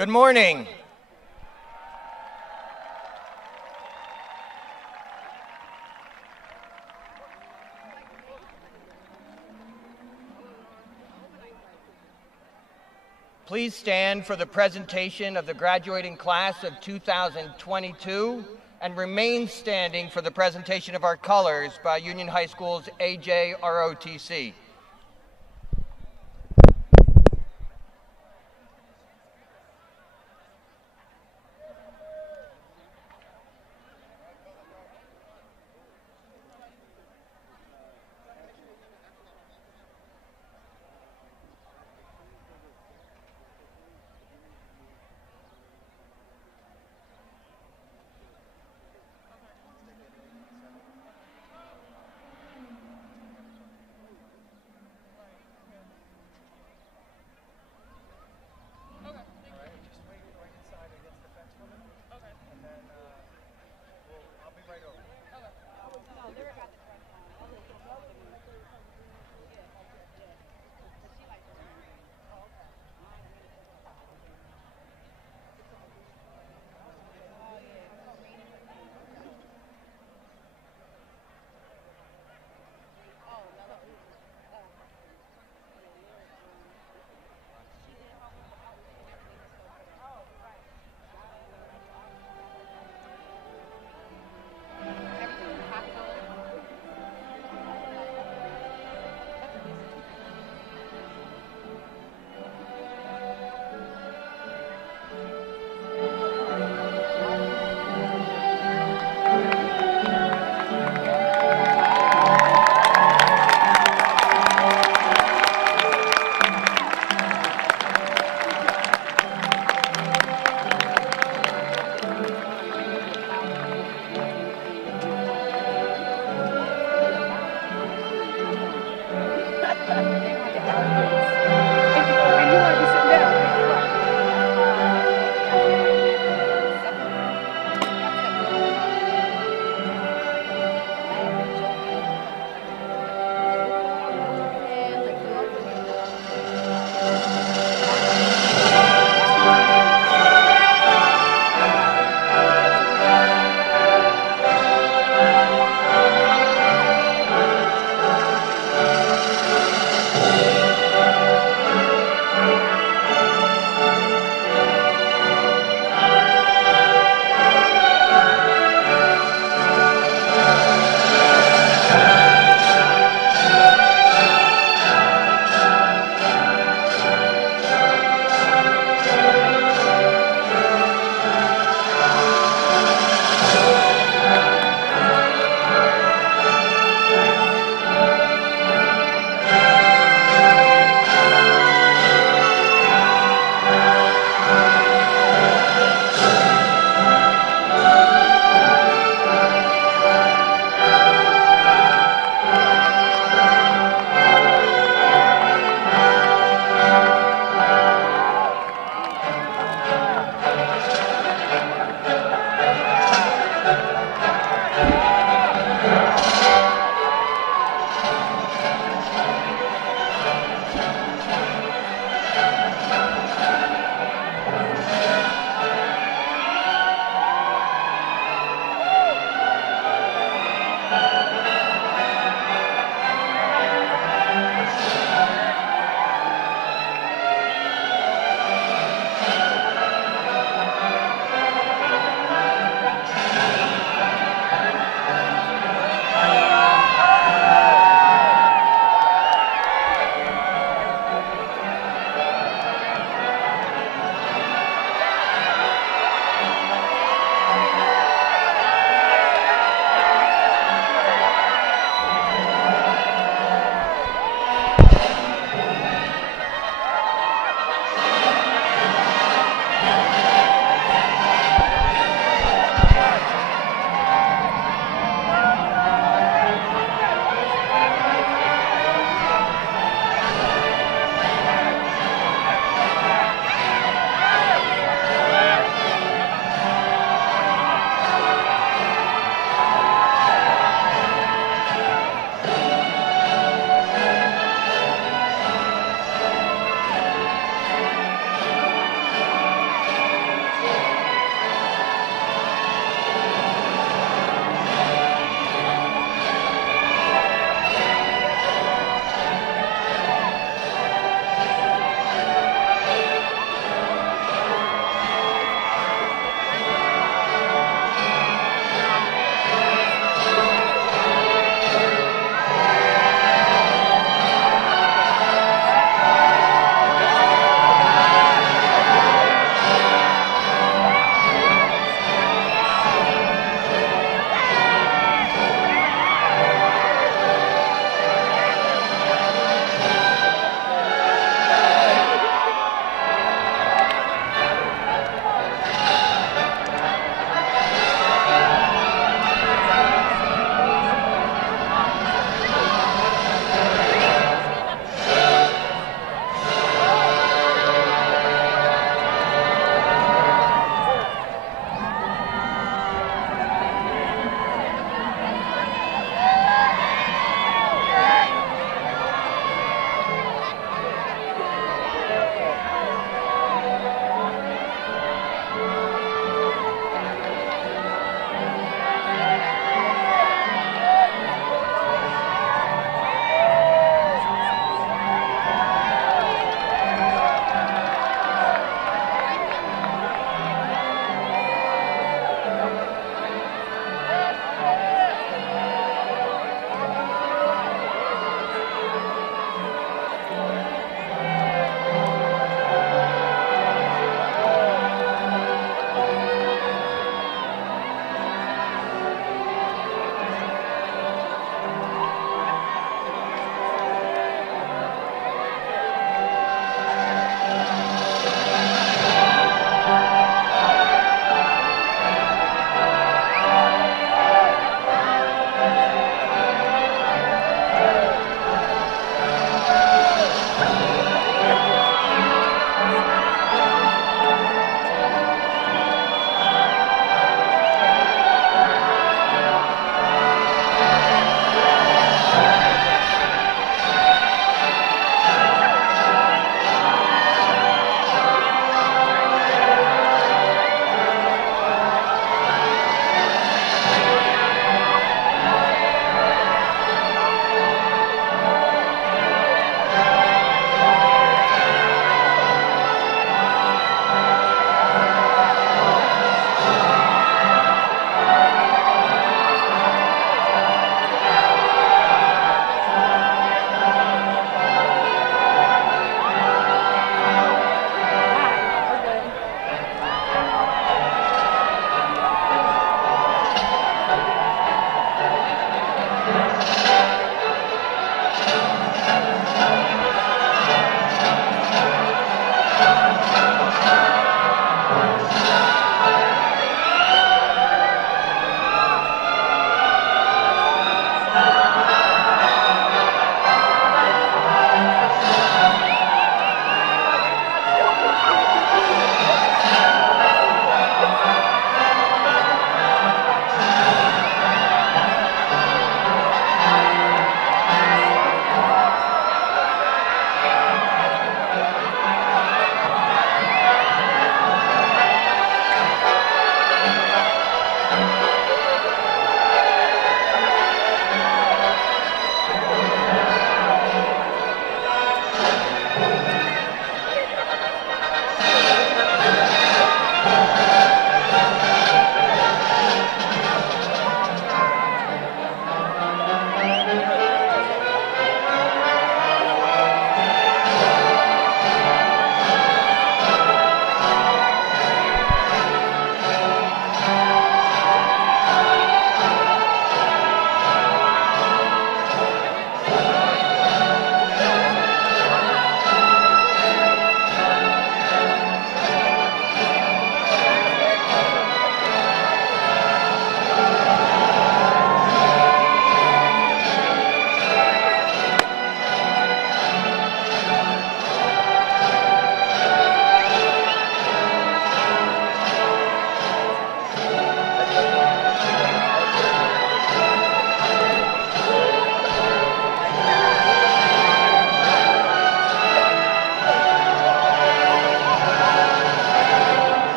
Good morning. Please stand for the presentation of the graduating class of 2022 and remain standing for the presentation of our colors by Union High School's AJROTC.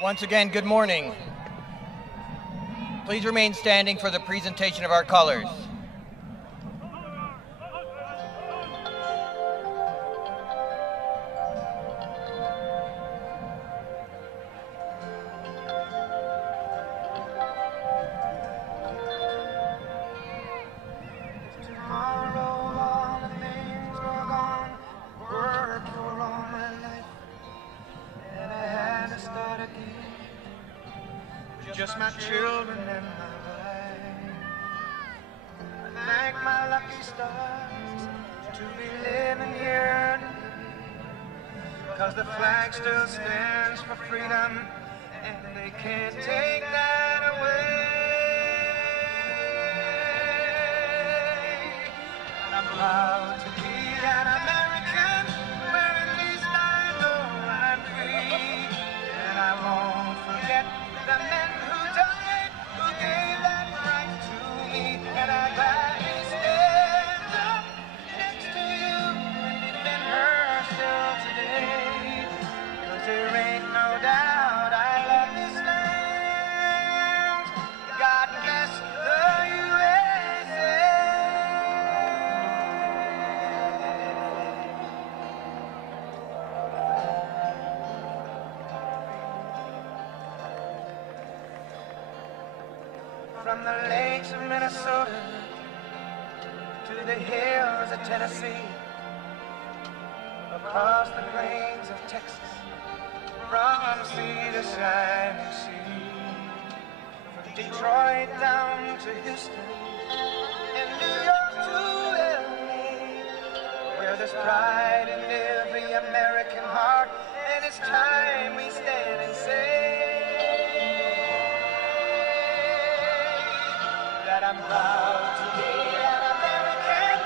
Once again, good morning. Please remain standing for the presentation of our colors. Just my children and my wife. I thank my lucky stars to be living here today. 'Cause the flag still stands for freedom, and they can't take that away. And I'm proud to be an American, where at least I know I'm free. And I won't forget the men who died, who gave that right to me. And I'd gladly stand up next to you and defend her still today. 'Cause there ain't no doubt I love this land. God bless the USA. From the lakes of Minnesota to the hills of Tennessee, across the plains of Texas, from sea to shining sea, from Detroit down to Houston, and New York to LA, where there's pride in every American heart, and it's time we stand and say that I'm proud to be an American,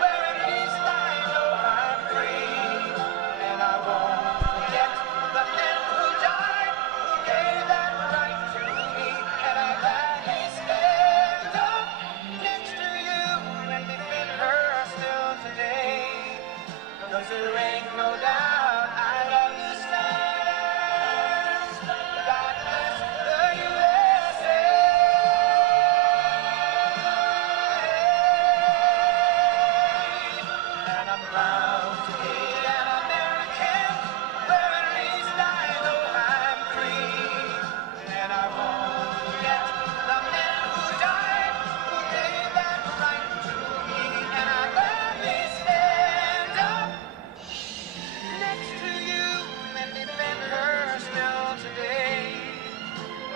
where at least I know I'm free. And I won't forget the men who died, who gave that right to me. And I gladly stand up next to you and defend her still today. 'Cause there ain't no doubt I love this land. God bless the USA. And I'm proud to be an American, where at least I know I'm free. And I won't forget the men who died, who gave that right to me. And I gladly stand up next to you and defend her still today.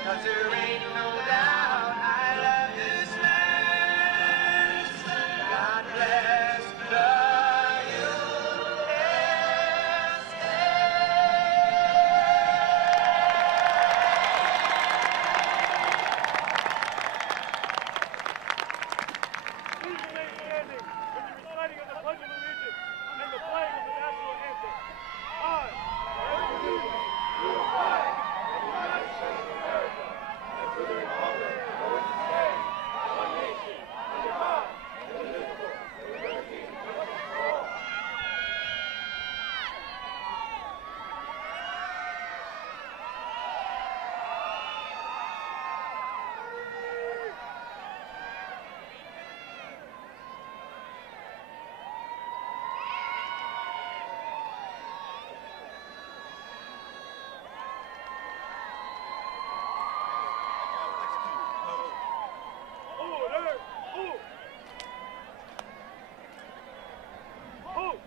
'Cause there ain't no doubt I love this land. God bless the Please remain standing with the reciting of the Pledge of Allegiance and the playing of the national anthem. I pledge allegiance to the flag of the United States of America and to the republic for which it stands, one nation, under God, indivisible, with liberty and justice for all. Order! Move! Move!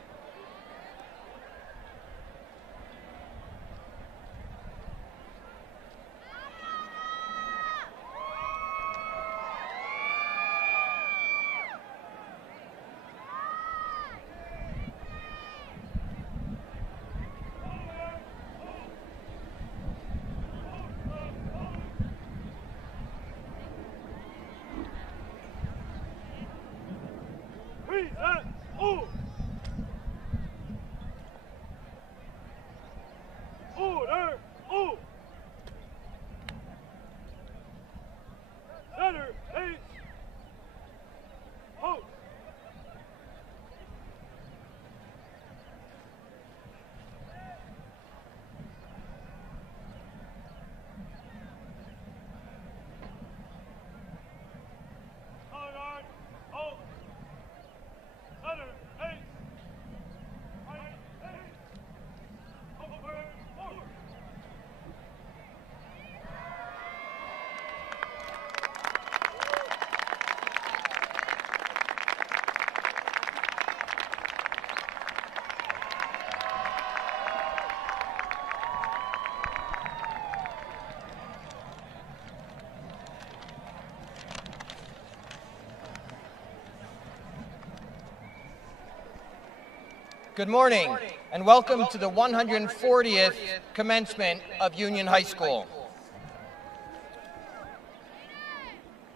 Present! Move! Order! Move! Center! Base! Post! Good morning, and welcome to the 140th commencement of Union High School.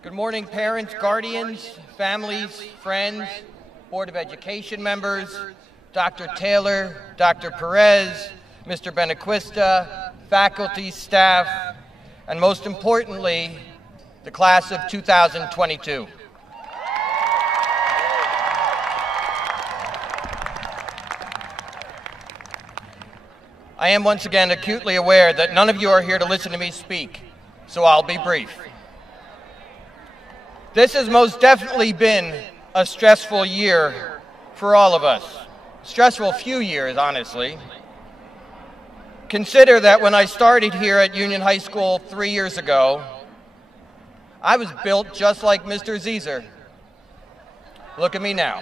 Good morning, parents, guardians, families, friends, Board of Education members, Dr. Taylor, Dr. Perez, Mr. Benequista, faculty, staff, and most importantly, the class of 2022. I am once again acutely aware that none of you are here to listen to me speak, so I'll be brief. This has most definitely been a stressful year for all of us. Stressful few years, honestly. Consider that when I started here at Union High School 3 years ago, I was built just like Mr. Zeezer. Look at me now.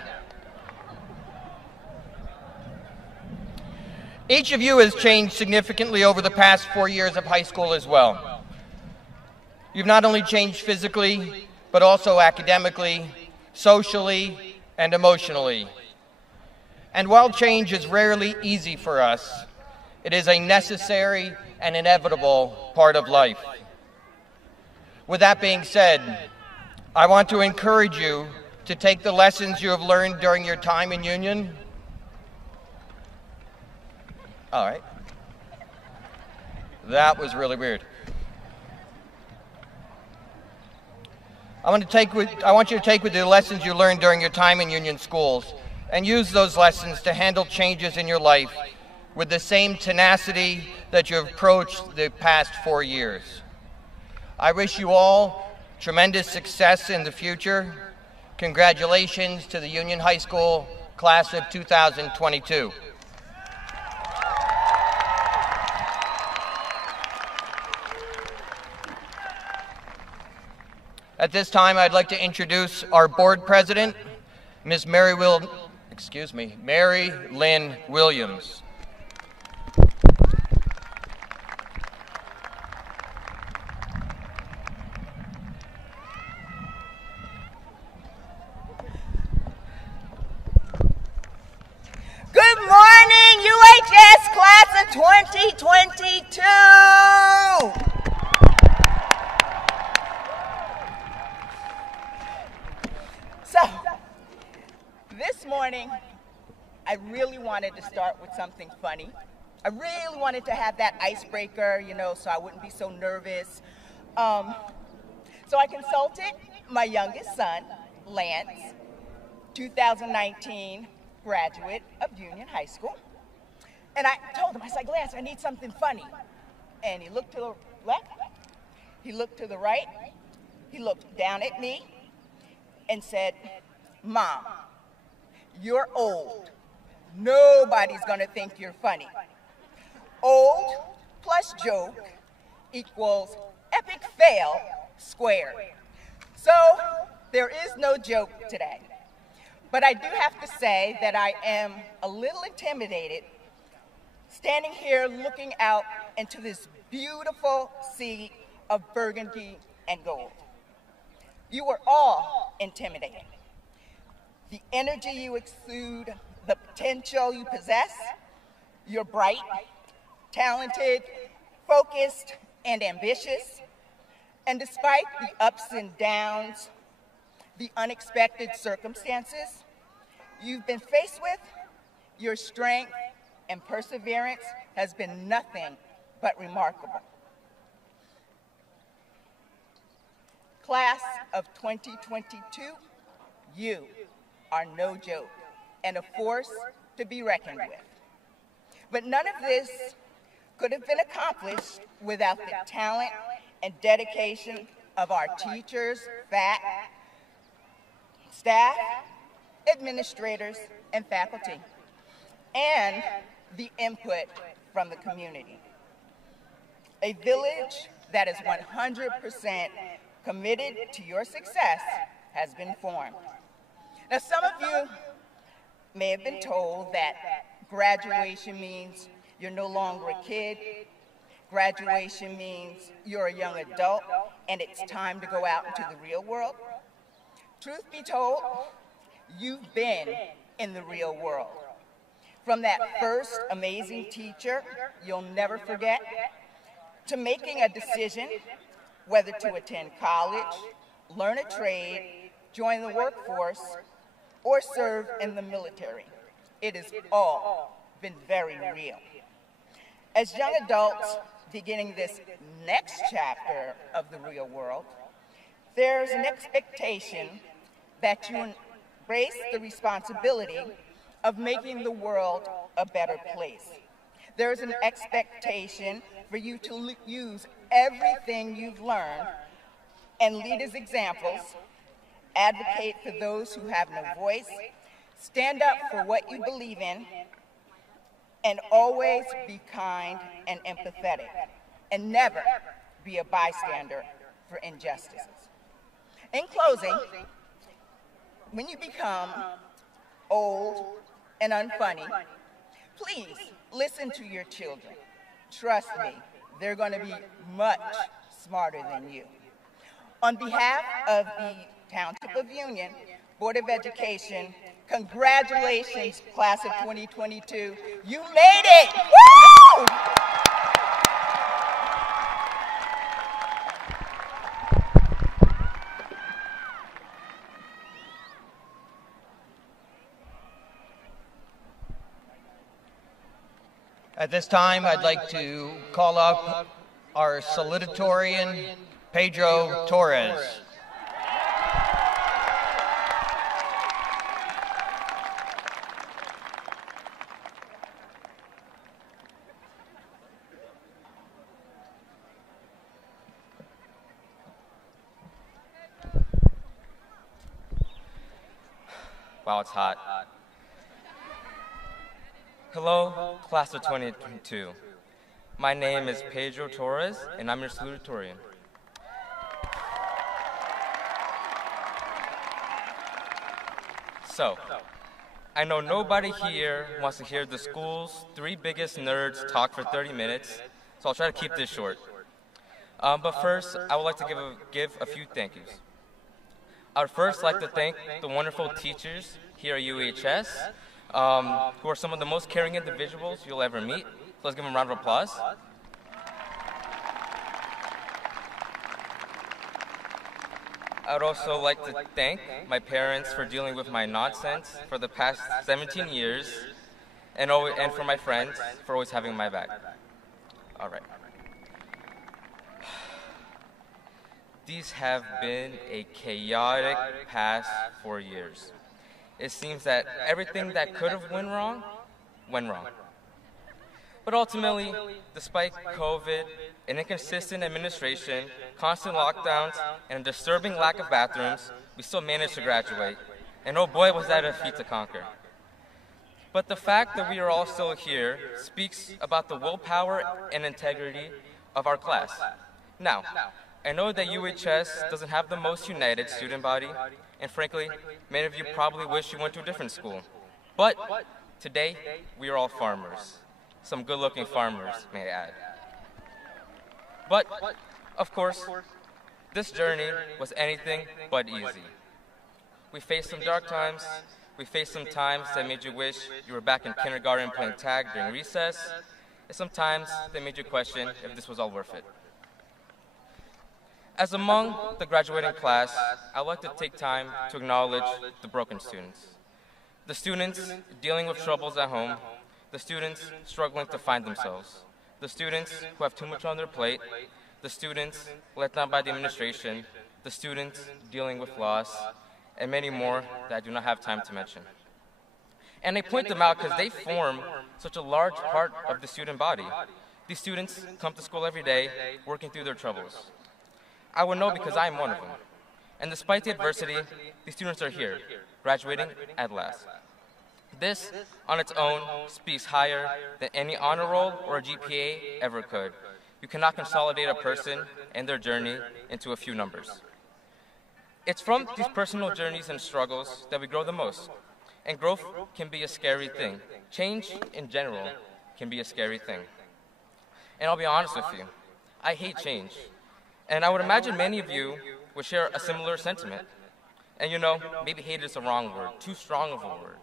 Each of you has changed significantly over the past 4 years of high school as well. You've not only changed physically, but also academically, socially, and emotionally. And while change is rarely easy for us, it is a necessary and inevitable part of life. With that being said, I want to encourage you to take the lessons you have learned during your time in Union. All right. That was really weird. I want you to take with you the lessons you learned during your time in Union schools and use those lessons to handle changes in your life with the same tenacity that you have approached the past 4 years. I wish you all tremendous success in the future. Congratulations to the Union High School class of 2022. At this time, I'd like to introduce our board president, Ms. Mary Lynn Williams. Good morning, UHS class of 2022. So, this morning, I really wanted to start with something funny. I really wanted to have that icebreaker, so I wouldn't be so nervous. So I consulted my youngest son, Lance, 2019 graduate of Union High School. And I told him, I was like, Lance, I need something funny. And he looked to the left, he looked to the right, he looked down at me, and said, Mom, you're old. Nobody's gonna think you're funny. Old plus joke equals epic fail squared. So there is no joke today. But I do have to say that I am a little intimidated standing here looking out into this beautiful sea of burgundy and gold. You are all intimidating. The energy you exude, the potential you possess, you're bright, talented, focused, and ambitious. And despite the ups and downs, the unexpected circumstances you've been faced with, your strength and perseverance has been nothing but remarkable. Class of 2022, you are no joke and a force to be reckoned with. But none of this could have been accomplished without the talent and dedication of our teachers, staff, administrators, and faculty, and the input from the community. A village that is 100% committed to your success has been formed. Now, some of you may have been told that graduation means you're no longer a kid. Graduation means you're a young adult and it's time to go out into the real world. Truth be told, you've been in the real world. From that first amazing teacher you'll never forget, to making a decision whether to attend college, learn a trade, join the workforce, or serve in the military. It has all been very real. As young adults beginning this next chapter of the real world, there's an expectation that you embrace the responsibility of making the world a better place. There's an expectation for you to use everything you've learned and lead as examples, advocate for those who have no voice, stand up for what you believe in, and always be kind and empathetic, and never be a bystander for injustices. In closing, when you become old and unfunny, please listen to your children. Trust me, they're going to be much smarter than you. On behalf of the Township of Union Board of Education, congratulations, class of 2022. You made it! Woo! At this time, I'd like to call up our salutatorian, Pedro Torres. Wow, it's hot. Hello, class of 2022. My name is Pedro Torres, and I'm your salutatorian. So, I know nobody here wants to hear the school's 3 biggest nerds talk for 30 minutes, so I'll try to keep this short. But first, I would like to give a few thank yous. I would first like to thank the wonderful teachers here at UHS, who are some of the most caring individuals you'll ever meet. So let's give them a round of applause. I would also like to thank my parents for dealing with my nonsense for the past 17 years, and for my friends for always having my back. All right. These have been a chaotic past 4 years. It seems that everything that could have went wrong, went wrong. But ultimately, despite COVID, an inconsistent administration, constant lockdowns, and a disturbing lack of bathrooms, we still managed to graduate. And oh boy, was that a feat to conquer. But the fact that we are all still here speaks about the willpower and integrity of our class. Now, I know that UHS doesn't have the most united student body, and frankly, many of you probably wish you went to a different school. But today, we are all farmers. Some good-looking farmers, may I add. But, of course, this journey was anything but easy. We faced some dark times. We faced some times that made you wish you were back in kindergarten playing tag during recess, and sometimes that made you question if this was all worth it. As among the graduating class, I'd like to take time to acknowledge the broken students. The students dealing with troubles at home, the students struggling to find themselves, the students who have too much on their plate, the students let down by the administration, the students dealing with loss, and many more that I do not have time to mention. And I point them out because they form such a large part of the student body. These students come to school every day, working through their troubles. I would know because I am one of them. And despite the adversity, these students are here, graduating at last. This, on its own, speaks higher than any honor roll or a GPA ever could. You cannot consolidate a person and their journey into a few numbers. It's from these personal journeys and struggles that we grow the most. And growth can be a scary thing. Change, in general, can be a scary thing. And I'll be honest with you, I hate change. And I would imagine many of you would share a similar sentiment. And you know, maybe hate is the wrong word, too strong of a word.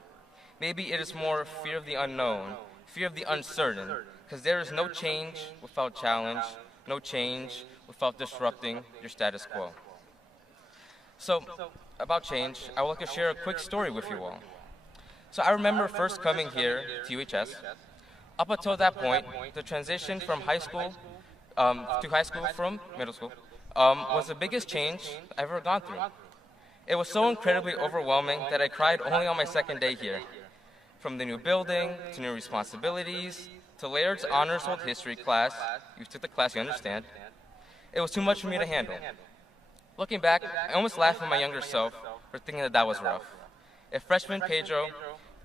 Maybe it is more fear of the unknown, fear of the uncertain, because there is no change without challenge, no change without disrupting your status quo. So, about change, I would like to share a quick story with you all. So I remember first coming here to UHS. Up until that point, the transition from high school to high school from middle school was the biggest change I've ever gone through. It was so incredibly overwhelming that I cried only on my second day here. From the new building, to new responsibilities, to Laird's Honors World History class, you took the class, you understand. It was too much for me to handle. Looking back, I almost laughed at my younger self for thinking that that was rough. If freshman Pedro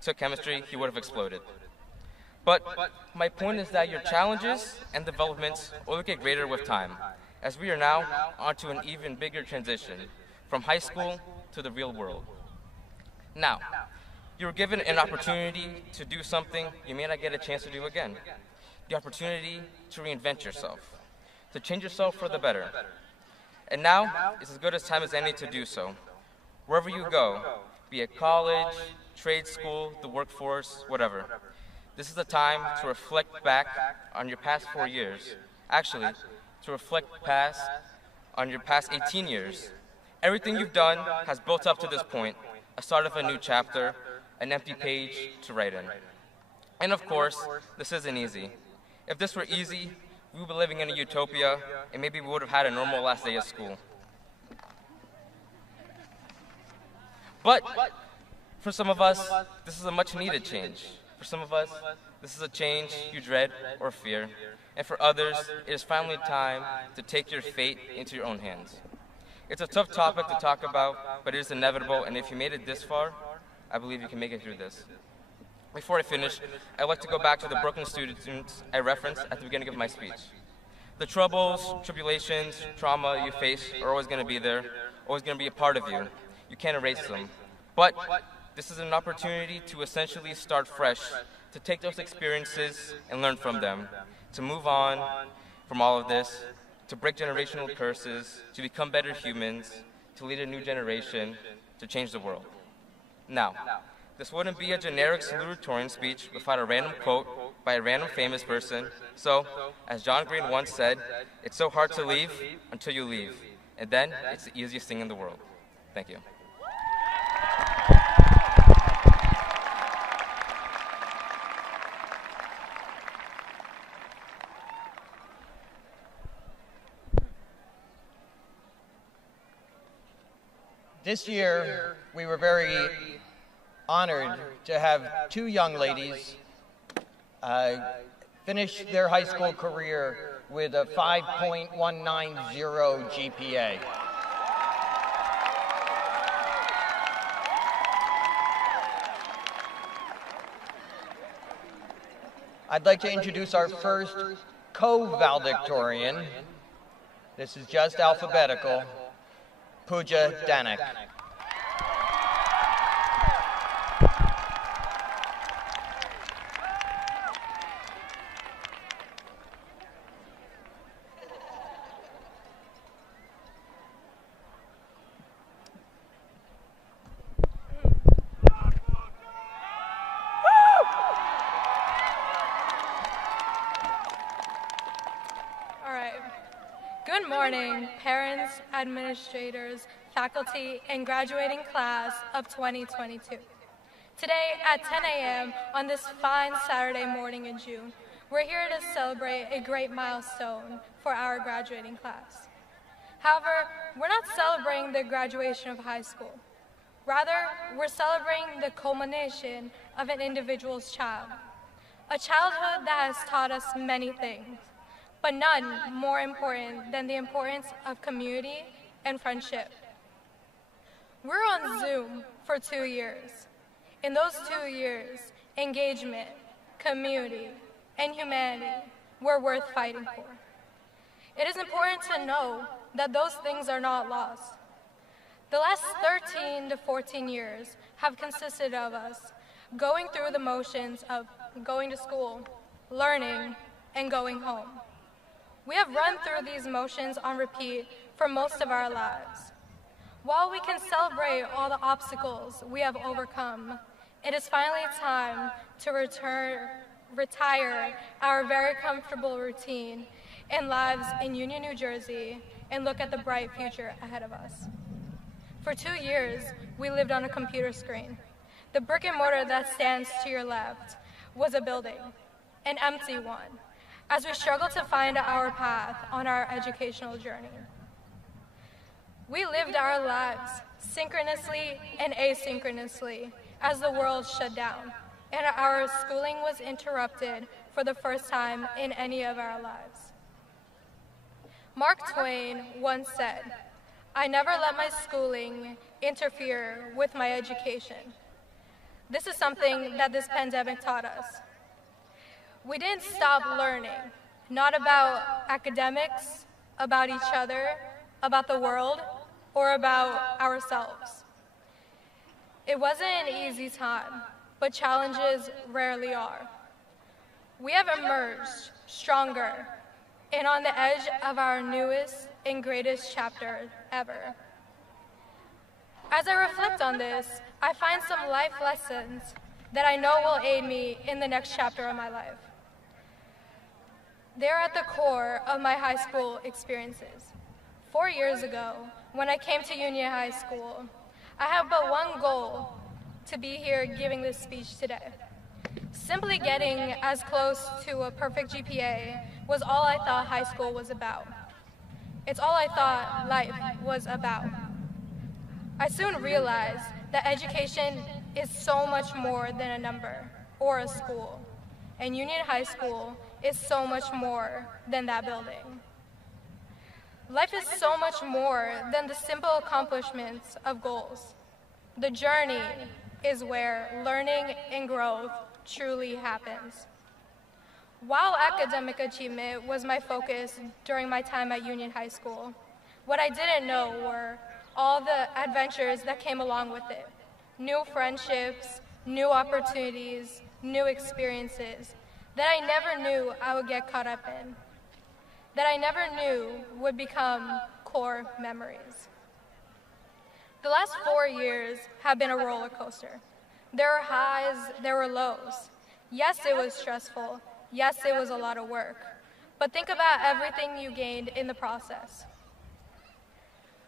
took chemistry, he would have exploded. But my point is that your challenges and developments will get greater with time, as we are now onto an even bigger transition from high school to the real world. Now, you were given an opportunity to do something you may not get a chance to do again. The opportunity to reinvent yourself, to change yourself for the better. And now is as good a time as any to do so. Wherever you go, be it college, trade school, the workforce, whatever. This is the time to reflect back on your past 4 years. Actually, to reflect on your past 18 years. Everything you've done has built up to this point, a start of a new chapter, an empty page to write in. And of course, this isn't easy. If this were easy, we would be living in a utopia, and maybe we would have had a normal last day of school. But for some of us, this is a much needed change. For some of us, this is a change you dread or fear. And for others, it is finally time to take your fate into your own hands. It's a tough topic to talk about, but it is inevitable, and if you made it this far, I believe you can make it through this. Before I finish, I'd like to go back to the Brooklyn students I referenced at the beginning of my speech. The troubles, tribulations, trauma you face are always going to be there, always going to be a part of you. You can't erase them. But this is an opportunity to essentially start fresh, to take those experiences and learn from them, to move on from all of this, to break generational curses, to become better humans, to lead a new generation, to change the world. Now, this wouldn't be a generic salutatorian speech without a random quote by a random famous person. So, as John Green once said, it's so hard to leave until you leave. And then, it's the easiest thing in the world. Thank you. This year, we were very honored to have two young ladies finish their high school career with a 5.190 GPA. I'd like to introduce our first co-valedictorian. This is just alphabetical. Pooja Danik. Good morning, parents, administrators, faculty, and graduating class of 2022. Today at 10 a.m. on this fine Saturday morning in June, we're here to celebrate a great milestone for our graduating class. However, we're not celebrating the graduation of high school. Rather, we're celebrating the culmination of an individual's child, a childhood that has taught us many things, but none more important than the importance of community and friendship. We're on Zoom for 2 years. In those 2 years, engagement, community, and humanity were worth fighting for. It is important to know that those things are not lost. The last 13 to 14 years have consisted of us going through the motions of going to school, learning, and going home. We have run through these motions on repeat for most of our lives. While we can celebrate all the obstacles we have overcome, It is finally time to retire our very comfortable routine and lives in Union, New Jersey, and look at the bright future ahead of us. For 2 years, we lived on a computer screen. The brick and mortar that stands to your left was a building, an empty one, as we struggled to find our path on our educational journey. We lived our lives synchronously and asynchronously as the world shut down, and our schooling was interrupted for the first time in any of our lives. Mark Twain once said, "I never let my schooling interfere with my education." This is something that this pandemic taught us. We didn't stop learning, not about academics, about each other, about the world, or about ourselves. It wasn't an easy time, but challenges rarely are. We have emerged stronger and on the edge of our newest and greatest chapter ever. As I reflect on this, I find some life lessons that I know will aid me in the next chapter of my life. They're at the core of my high school experiences. 4 years ago, when I came to Union High School, I had but one goal: to be here giving this speech today. Simply getting as close to a perfect GPA was all I thought high school was about. It's all I thought life was about. I soon realized that education is so much more than a number or a school, and Union High School is so much more than that building. Life is so much more than the simple accomplishments of goals. The journey is where learning and growth truly happens. While academic achievement was my focus during my time at Union High School, what I didn't know were all the adventures that came along with it. New friendships, new opportunities, new experiences that I never knew I would get caught up in, that I never knew would become core memories. The last 4 years have been a roller coaster. There were highs, there were lows. Yes, it was stressful. Yes, it was a lot of work. But think about everything you gained in the process.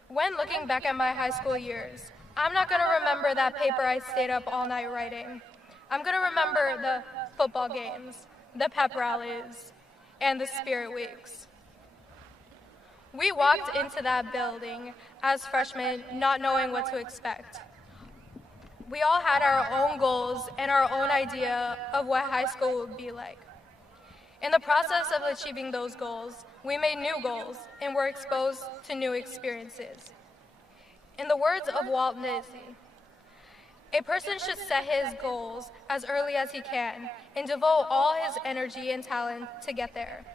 When looking back at my high school years, I'm not going to remember that paper I stayed up all night writing. I'm going to remember the football games, the pep rallies, and the spirit weeks. We walked into that building as freshmen not knowing what to expect. We all had our own goals and our own idea of what high school would be like. In the process of achieving those goals, we made new goals and were exposed to new experiences. In the words of Walt Disney, a person should set his goals as early as he can and devote all his energy and talent to get there.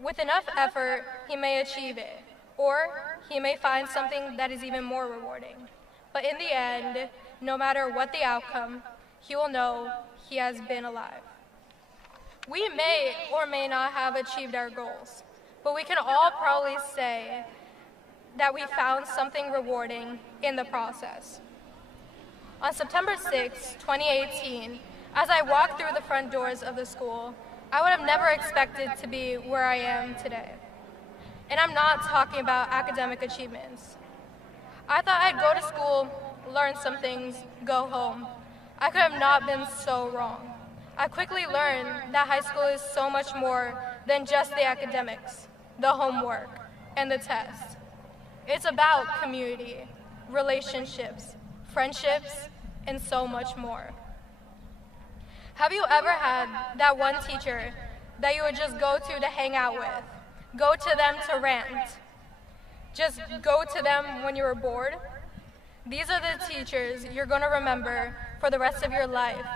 With enough effort, he may achieve it, or he may find something that is even more rewarding. But in the end, no matter what the outcome, he will know he has been alive. We may or may not have achieved our goals, but we can all probably say that we found something rewarding in the process. On September 6, 2018, as I walked through the front doors of the school, I would have never expected to be where I am today. And I'm not talking about academic achievements. I thought I'd go to school, learn some things, go home. I could have not been so wrong. I quickly learned that high school is so much more than just the academics, the homework, and the tests. It's about community, relationships, friendships, and so much more. Have you ever had that one teacher that you would just go to hang out with, go to them to rant, just go to them when you were bored? These are the teachers you're going to remember for the rest of your life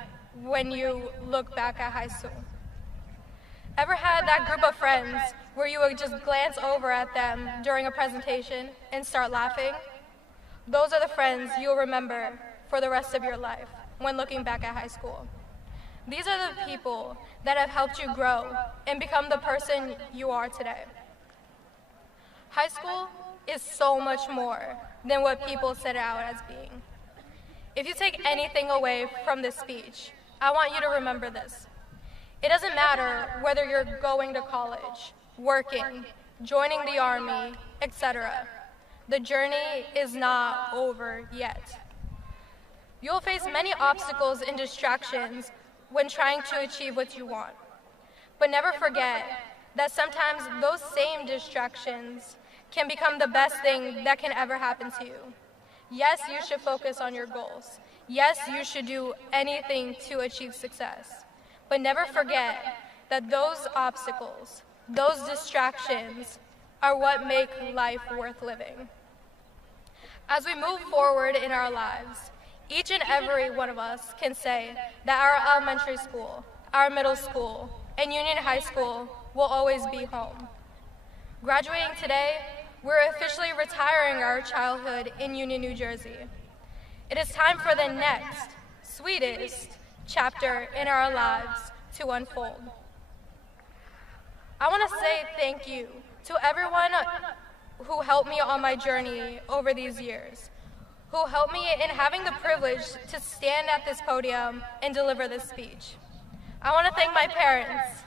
when you look back at high school. Ever had that group of friends where you would just glance over at them during a presentation and start laughing? Those are the friends you'll remember for the rest of your life when looking back at high school. These are the people that have helped you grow and become the person you are today. High school is so much more than what people set it out as being. if you take anything away from this speech, I want you to remember this. It doesn't matter whether you're going to college, working, joining the Army, etc. The journey is not over yet. You'll face many obstacles and distractions when trying to achieve what you want. But never forget that sometimes those same distractions can become the best thing that can ever happen to you. Yes, you should focus on your goals. Yes, you should do anything to achieve success. But never forget that those obstacles, those distractions, are what make life worth living. As we move forward in our lives, each and every one of us can say that our elementary school, our middle school, and Union High School will always be home. Graduating today, we're officially retiring our childhood in Union, New Jersey. It is time for the next, sweetest chapter in our lives to unfold. I want to say thank you to everyone who helped me on my journey over these years, who helped me in having the privilege to stand at this podium and deliver this speech. I want to thank my parents,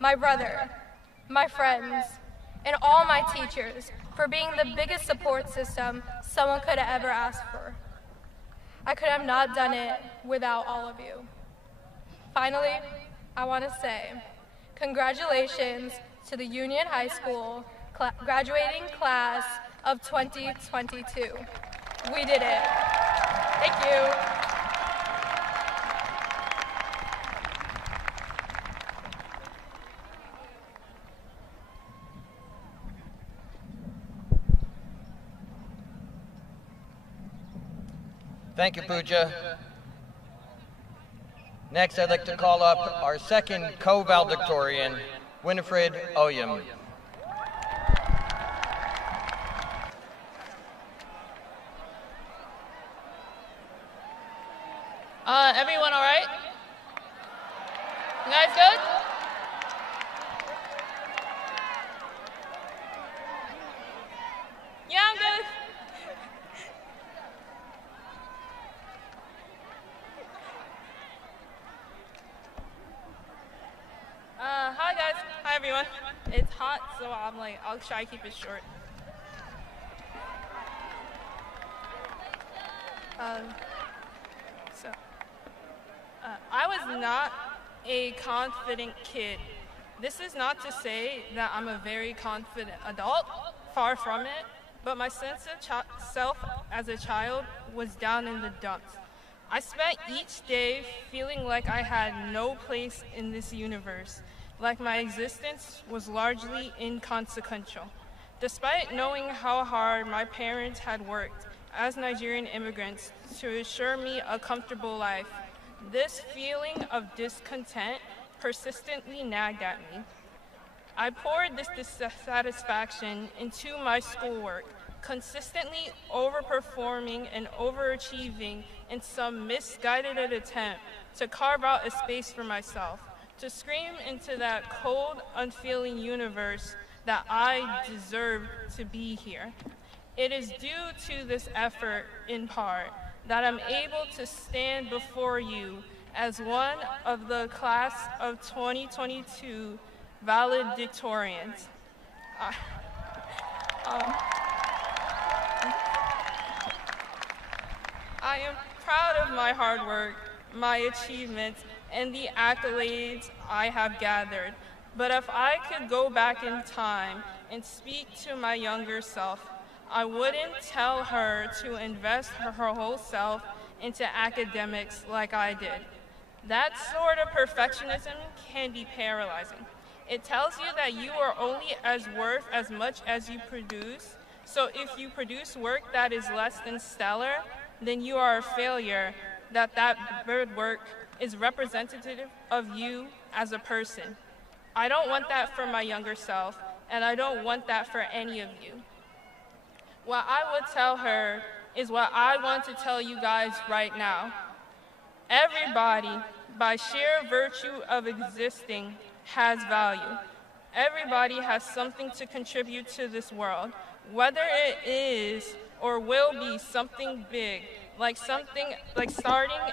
my brother, my friends, and all my teachers for being the biggest support system someone could have ever asked for. I could have not done it without all of you. Finally, I want to say congratulations to the Union High School graduating class of 2022. We did it. Thank you. Thank you, Pooja. Next, I'd like to call up our second co-valedictorian, Winifred Oyem. Everyone all right? You guys good? Yeah, I'm good. Hi guys. Hi everyone. It's hot, so I'll try to keep it short. I was not a confident kid. This is not to say that I'm a very confident adult, far from it, but my sense of self as a child was down in the dumps. I spent each day feeling like I had no place in this universe, like my existence was largely inconsequential. Despite knowing how hard my parents had worked as Nigerian immigrants to assure me a comfortable life, this feeling of discontent persistently nagged at me. I poured this dissatisfaction into my schoolwork, consistently overperforming and overachieving in some misguided attempt to carve out a space for myself, to scream into that cold, unfeeling universe that I deserve to be here. It is due to this effort, in part, that I'm able to stand before you as one of the class of 2022 valedictorians. I am proud of my hard work, my achievements, and the accolades I have gathered. But if I could go back in time and speak to my younger self, I wouldn't tell her to invest her whole self into academics like I did. That sort of perfectionism can be paralyzing. It tells you that you are only worth as much as you produce. So if you produce work that is less than stellar, then you are a failure, that good work is representative of you as a person. I don't want that for my younger self, and I don't want that for any of you. What I would tell her is what I want to tell you guys right now. Everybody, by sheer virtue of existing, has value. Everybody has something to contribute to this world, whether it is or will be something big, like starting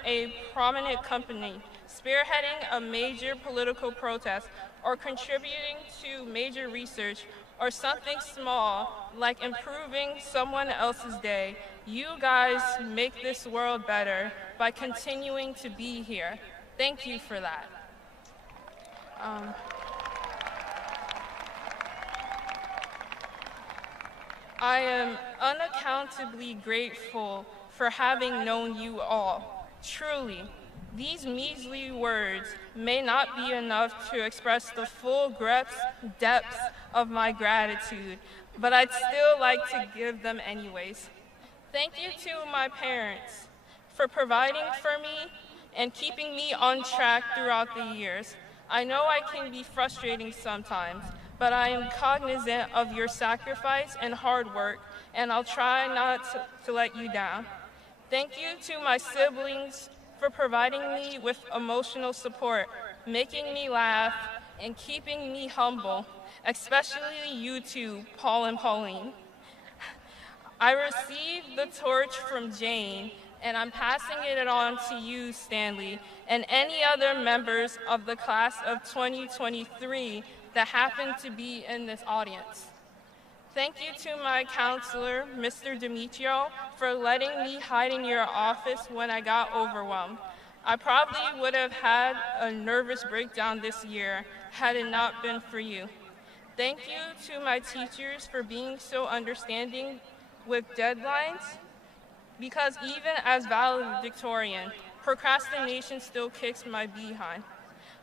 a prominent company, spearheading a major political protest, or contributing to major research, or something small like improving someone else's day. You guys make this world better by continuing to be here. Thank you for that. I am unaccountably grateful for having known you all. Truly, these measly words may not be enough to express the full depths of my gratitude, but I'd still like to give them anyways. Thank you to my parents for providing for me and keeping me on track throughout the years. I know I can be frustrating sometimes, but I am cognizant of your sacrifice and hard work, and I'll try not to let you down. Thank you to my siblings for providing me with emotional support, making me laugh, and keeping me humble, especially you two, Paul and Pauline. I received the torch from Jane, and I'm passing it on to you, Stanley, and any other members of the class of 2023 that happen to be in this audience. Thank you to my counselor, Mr. Demetrio, for letting me hide in your office when I got overwhelmed. I probably would have had a nervous breakdown this year had it not been for you. Thank you to my teachers for being so understanding with deadlines, because even as valedictorian, procrastination still kicks my behind.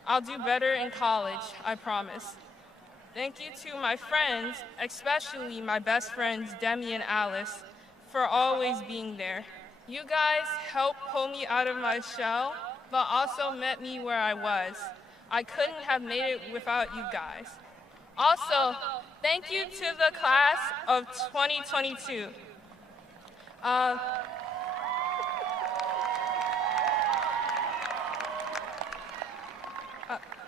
I'll do better in college, I promise. Thank you to my friends, especially my best friends, Demi and Alice, for always being there. You guys helped pull me out of my shell, but also met me where I was. I couldn't have made it without you guys. Also, thank you to the class of 2022.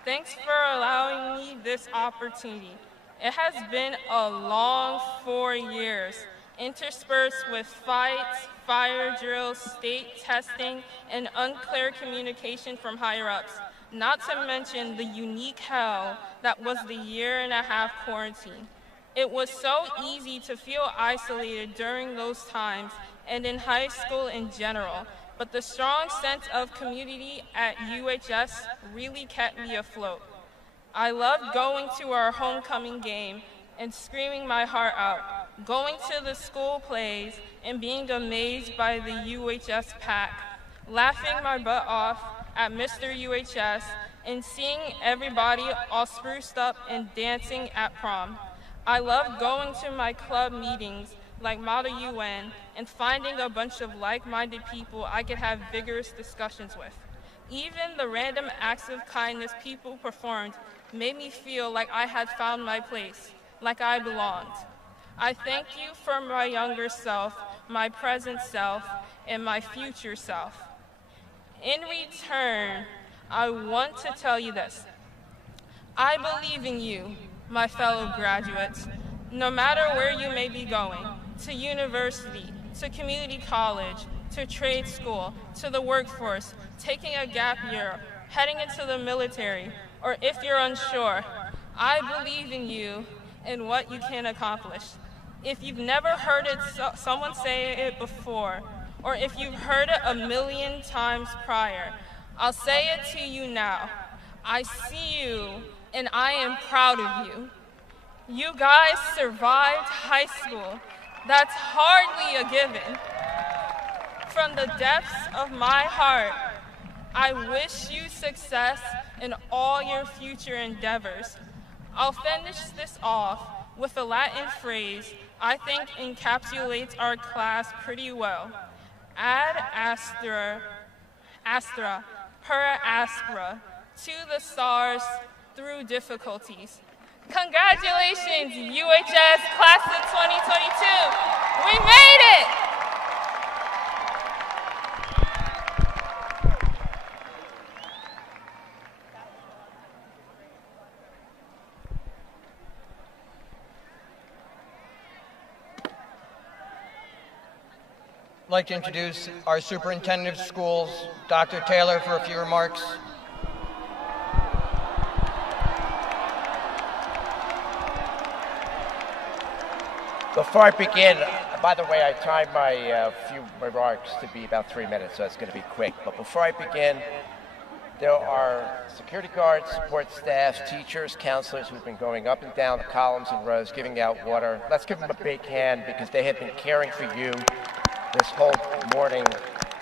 Thanks for allowing me this opportunity. It has been a long 4 years, interspersed with fights, fire drills, state testing, and unclear communication from higher-ups, not to mention the unique hell that was the 1.5-year quarantine. It was so easy to feel isolated during those times and in high school in general, but the strong sense of community at UHS really kept me afloat. I loved going to our homecoming game and screaming my heart out, going to the school plays and being amazed by the UHS pack, laughing my butt off at Mr. UHS and seeing everybody all spruced up and dancing at prom. I loved going to my club meetings like Model UN and finding a bunch of like-minded people I could have vigorous discussions with. Even the random acts of kindness people performed made me feel like I had found my place, like I belonged. I thank you for my younger self, my present self, and my future self. In return, I want to tell you this. I believe in you, my fellow graduates, no matter where you may be going, to university, to community college, to trade school, to the workforce, taking a gap year, heading into the military, or if you're unsure, I believe in you and what you can accomplish. If you've never heard someone say it before, or if you've heard it a million times prior, I'll say it to you now. I see you, and I am proud of you. You guys survived high school. That's hardly a given. From the depths of my heart, I wish you success in all your future endeavors. I'll finish this off with a Latin phrase I think encapsulates our class pretty well. Ad astra, per aspera, to the stars through difficulties. Congratulations, UHS Class of 2022. We made it! like to introduce our Superintendent of Schools, Dr. Taylor, for a few remarks. Before I begin, by the way, I timed my few remarks to be about 3 minutes, so it's going to be quick. But before I begin, there are security guards, support staff, teachers, counselors who've been going up and down the columns and rows, giving out water. Let's give them a big hand because they have been caring for you this whole morning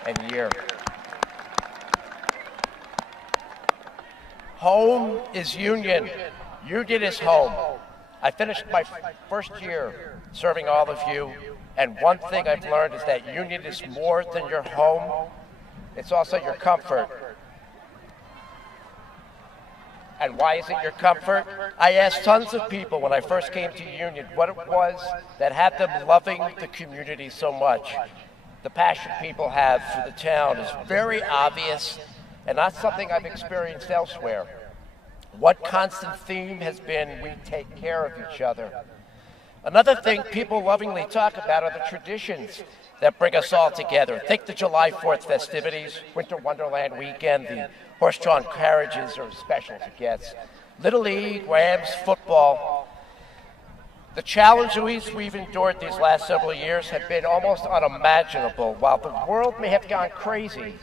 and year. Home is Union. Union is home. I finished my first year serving all of you, and one thing I've learned is that Union is more than your home. It's also your comfort. And why is it your comfort? I asked tons of people when I first came to Union what it was that had them loving the community so much. The passion people have for the town is very obvious and not something I've experienced elsewhere. One constant theme has been we take care of each other. Another thing people lovingly talk about are the traditions that bring us all together. Think the July 4th festivities, Winter Wonderland weekend, the horse-drawn carriages are as special as it gets. Little League, Rams, football. The challenges we've endured these last several years have been almost unimaginable. While the world may have gone crazy,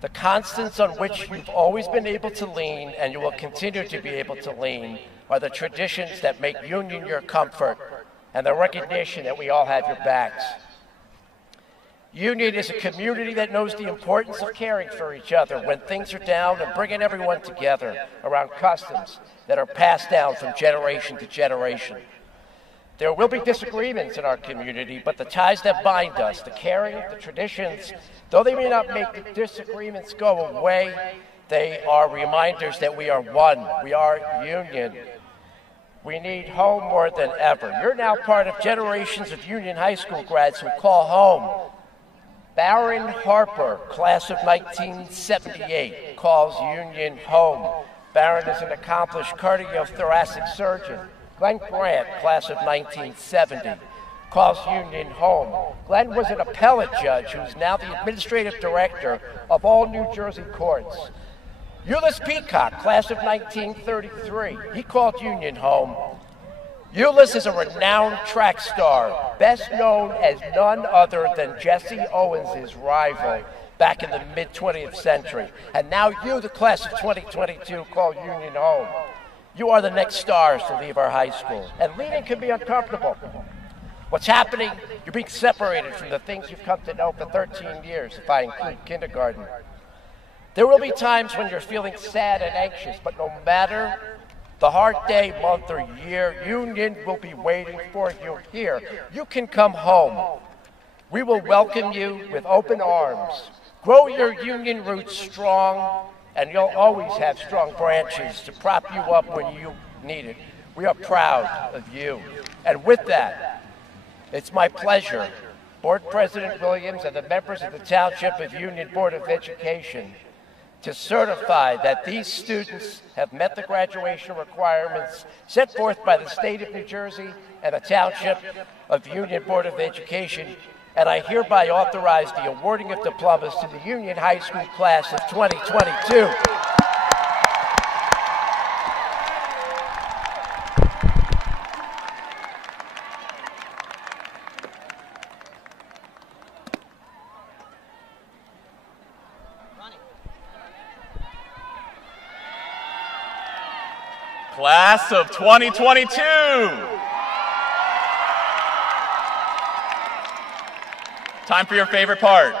the constants on which you've always been able to lean, and you will continue to be able to lean, are the traditions that make Union your comfort and the recognition that we all have your backs. Union is a community that knows the importance of caring for each other when things are down and bringing everyone together around customs that are passed down from generation to generation. There will be disagreements in our community, but the ties that bind us, the caring, the traditions, though they may not make the disagreements go away, they are reminders that we are one. We are Union. We need home more than ever. You're now part of generations of Union High School grads who call home. Baron Harper, class of 1978, calls Union home. Baron is an accomplished cardiothoracic surgeon. Glenn Grant, class of 1970, calls Union home. Glenn was an appellate judge who's now the administrative director of all New Jersey courts. Euless Peacock, class of 1933, he called Union home. Euless is a renowned track star, best known as none other than Jesse Owens' rival back in the mid-20th century. And now you, the class of 2022, call Union home. You are the next stars to leave our high school. And leaving can be uncomfortable. What's happening? You're being separated from the things you've come to know for 13 years, if I include kindergarten. There will be times when you're feeling sad and anxious, but no matter the hard day, month, or year, Union will be waiting for you here. You can come home. We will welcome you with open arms. Grow your Union roots strong, and you'll always have strong branches to prop you up when you need it. We are proud of you. And with that, it's my pleasure, Board President Williams and the members of the Township of Union Board of Education, to certify that these students have met the graduation requirements set forth by the State of New Jersey and the Township of Union Board of Education, and I hereby authorize the awarding of diplomas to the Union High School class of 2022. Class of 2022. Time for your favorite part.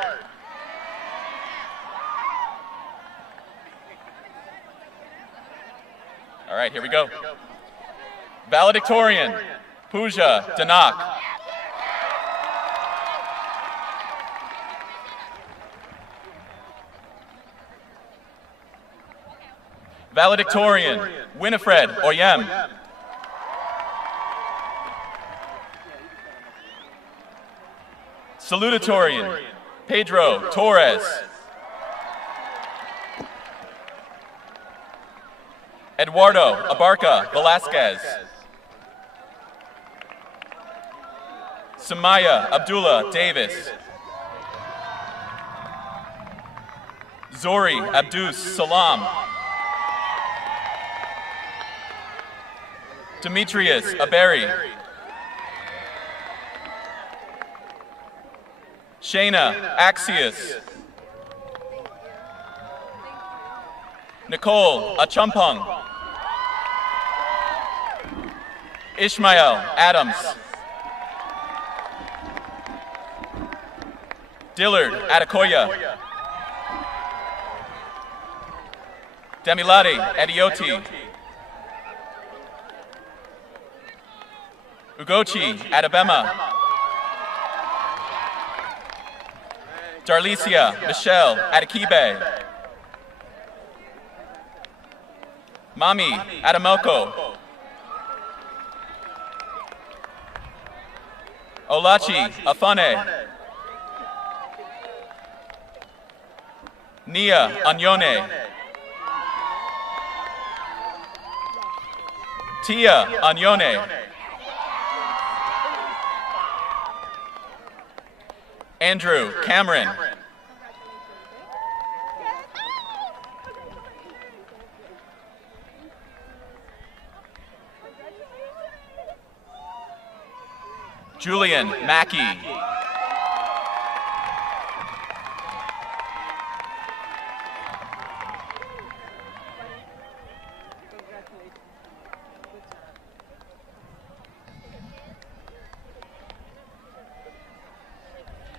All right, here we go. Valedictorian, Pooja Danak. Valedictorian, Winifred Oyem. Salutatorian, Pedro Torres. Eduardo Abarca Velasquez. Samaya Abdullah Davis. Zori Abdus Salam. Demetrius Aberi. Shayna Axius. Nicole Achumpung. Ishmael Adams. Dillard Adekoya. Demilade Adioti. Ugochi Adabema. Darlicia Michelle Adekibe. Mami Adamoko. Olachi Afane. Nia Anyone. Tia Anyone. Andrew Cameron. Julian Mackey.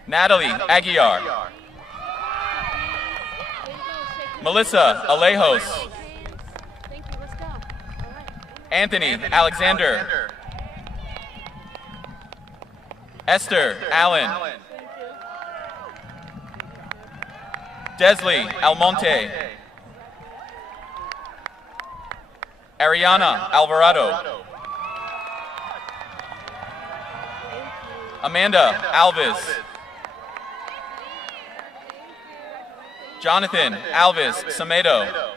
Natalie Aguiar. Melissa Alejos. Anthony Alexander. Esther Allen. Desley Almonte. Ariana Alvarado. Amanda Alves. Jonathan Alves Samedo.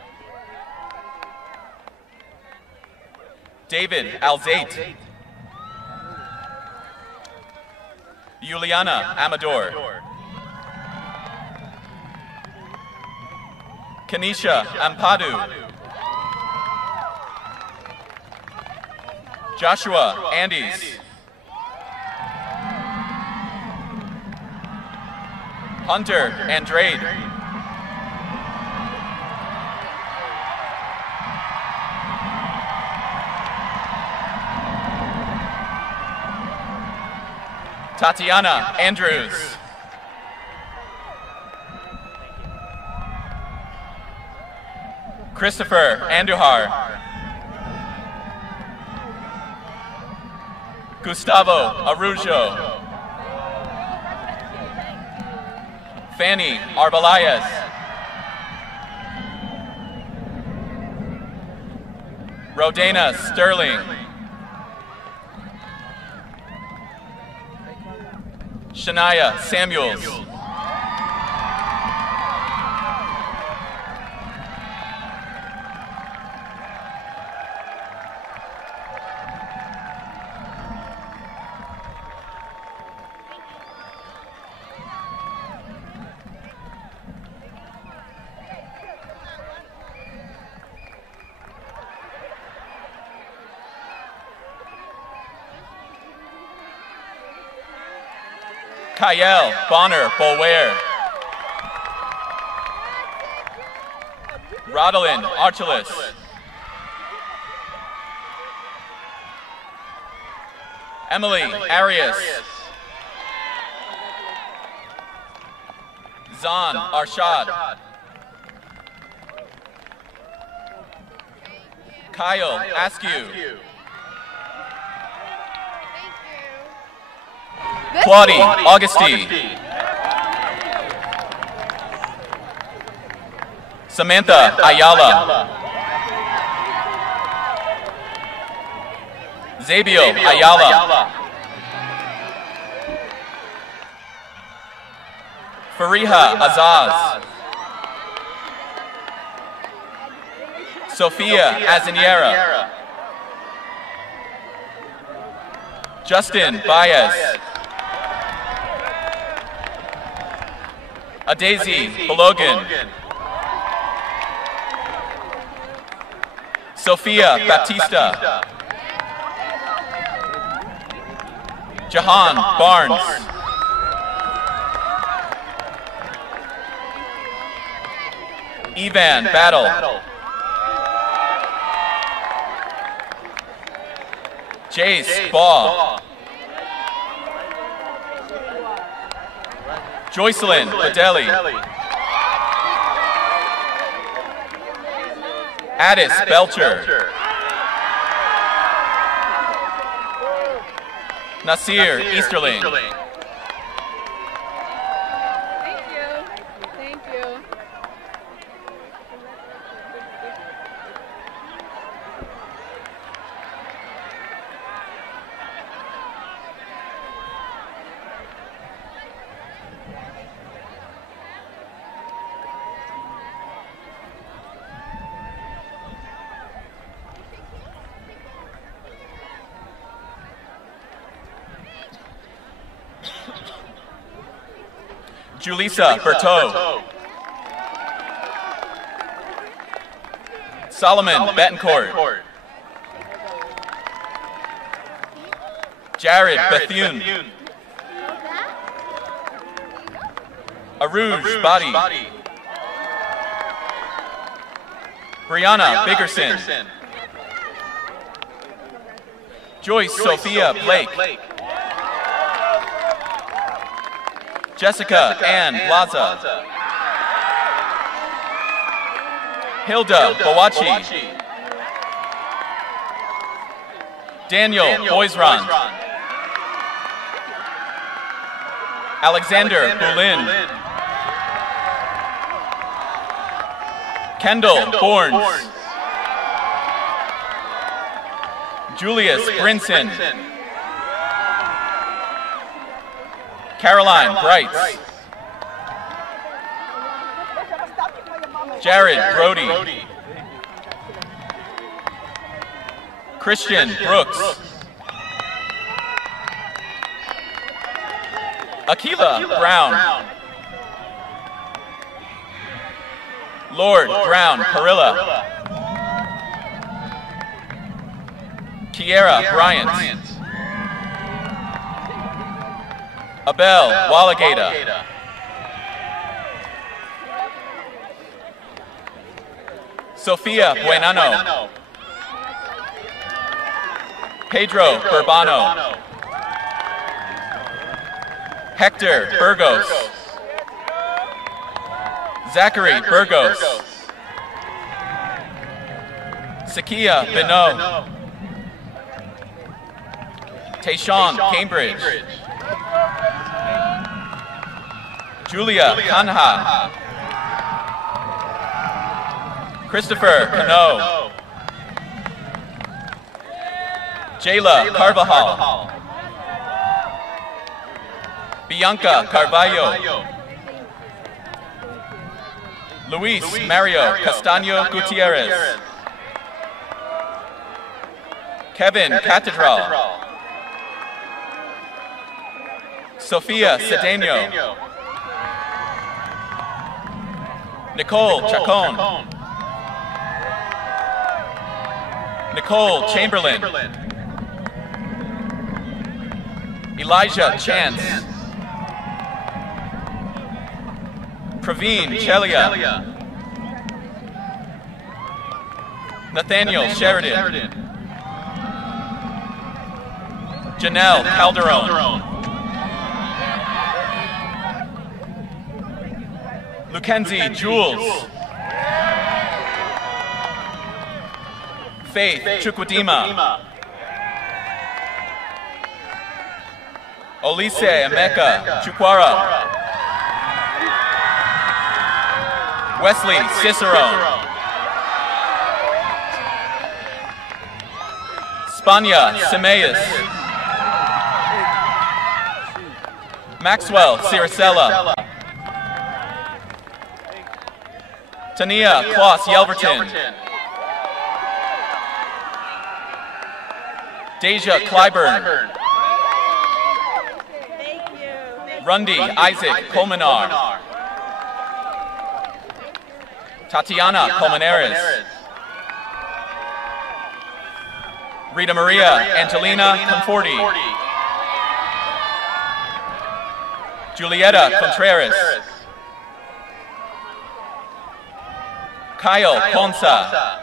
David Alzate. Juliana Amador. Kanisha Ampadu. Joshua Andes. Hunter Andrade. Tatiana Andrews. Christopher Andujar. Gustavo Arujo. Fanny Arbalayas. Rodana Sterling. Shania Samuels. Kyle Bonner Bolware. Rodolin Archulus. Emily Arias. Zan Arshad. Kyle Askew. Claudie Auguste. Samantha Ayala. Zabio Ayala. Fariha Azaz. Sophia Azaniera. Justin Baez. Adaisy Balogan. Sophia Baptista. Jahan Barnes. Evan Battle. Jace Baugh. Joycelyn Badeli. Addis Belcher. Nasir Easterling. Thank you. Thank you. Julissa Berteau. Solomon Betancourt. Jared Bethune. Aruj Badi. Brianna Biggerson. Joyce Sophia Blake. Jessica Ann Blaza. Hilda Bawachi. Daniel Boisrand. Alexander Boulin. Kendall Borns. Julius Brinson. Caroline Brights. Jared Brody. Christian Brooks. Akiva Brown. Lord Brown Parilla. Kiera Bryant. Abel Walagata. Sofia Buenano. Pedro Burbano. Hector Burgos. Zachary Burgos. Sakia Beno. Tayshawn Cambridge. Julia Kanha. Christopher Cano. Jayla Carvajal. Bianca Carvalho. Luis Mario Castaño Gutierrez. Kevin Catedral. Sofia Cedeno. Nicole Chacon. Nicole Chamberlain. Elijah Chance. Praveen Chelia. Nathaniel Sheridan. Janelle Calderon. Luckenzie Jules. Faith Chukwudima. Olise Emeka Chukwara. Wesley Cicerone. Spania Simeus. Maxwell Ciricella. Tania Klaus Yelverton. Deja Clyburn. Rundy Isaac Colmenar. Tatiana Colmenares. Rita Maria Angelina Conforti. Julieta Contreras. Kyle Ponsa.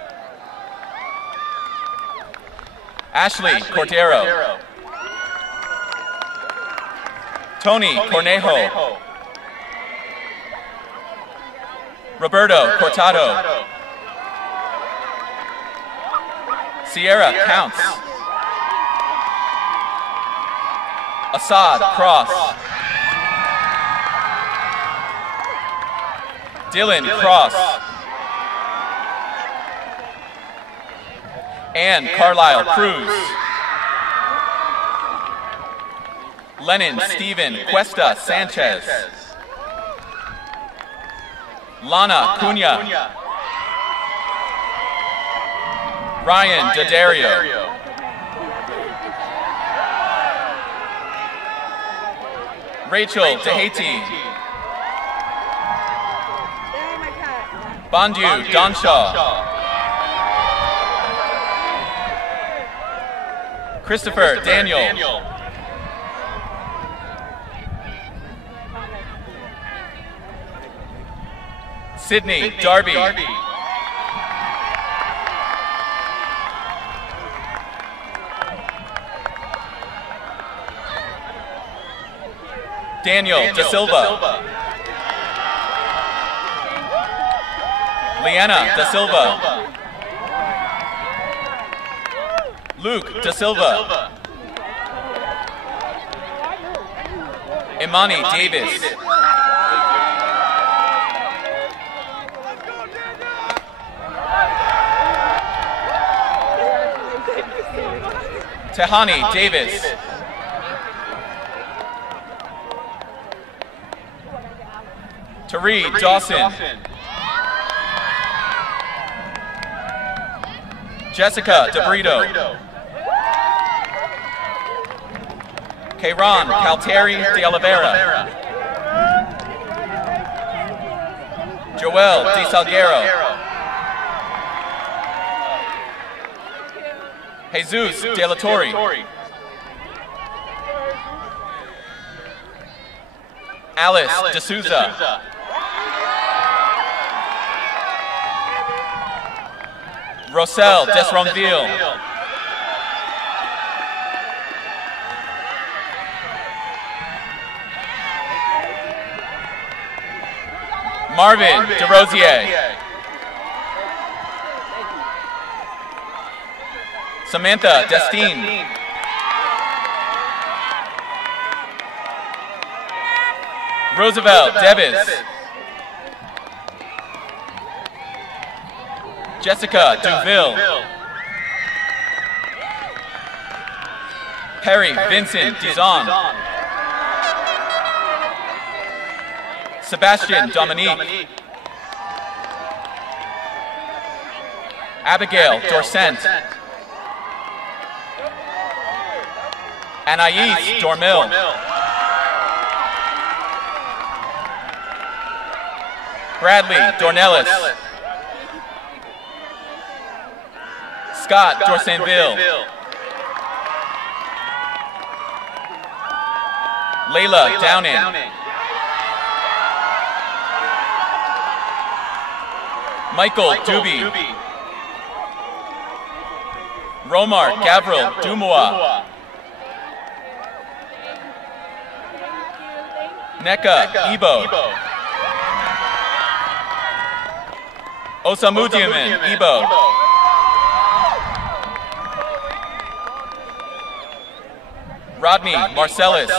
Ashley Cordero. Tony Cornejo. Roberto Cortado. Sierra Counts. Assad Cross. Dylan Cross. Ann Carlisle Cruz. Lennon Steven Cuesta Sanchez. Lana Cunha. Ryan Daddario. Rachel DeHaty. Bandu Donshaw. Christopher Daniel. Sydney Darby. Daniel Da Silva. Leanna Da Silva. Luke Da Silva. Imani Davis. Tehani Davis. Tari Dawson. Jessica DeBrito. Kayron Calteri de Oliveira. Joel De Salguero. Jesus De La Torre. Alice D'Souza. Roselle Desronville. Marvin DeRosier. Samantha Destine. Roosevelt Devis. Jessica Duville. Perry Vincent Dizon. Sebastian Dominique. Abigail Dorcent. Anais Dormil. Bradley Dornelis. Scott Dorsainville. Layla Downing. Michael Duby. Romar Gavril Dumois. Neka Ibo. Osamudiaman Ibo. Rodney Marcellus.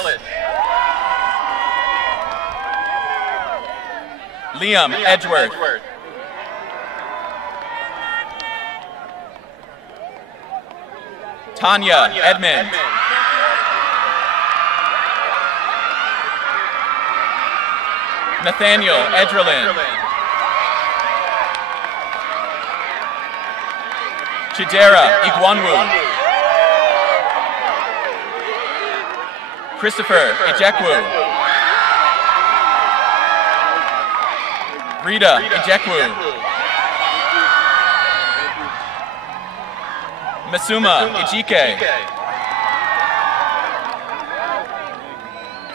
Liam Edgeworth. Tanya Edmond. Nathaniel Edgerlin. Chidera Igwanwu. Christopher Ejekwu. Rita Ejekwu. Masuma Ejike.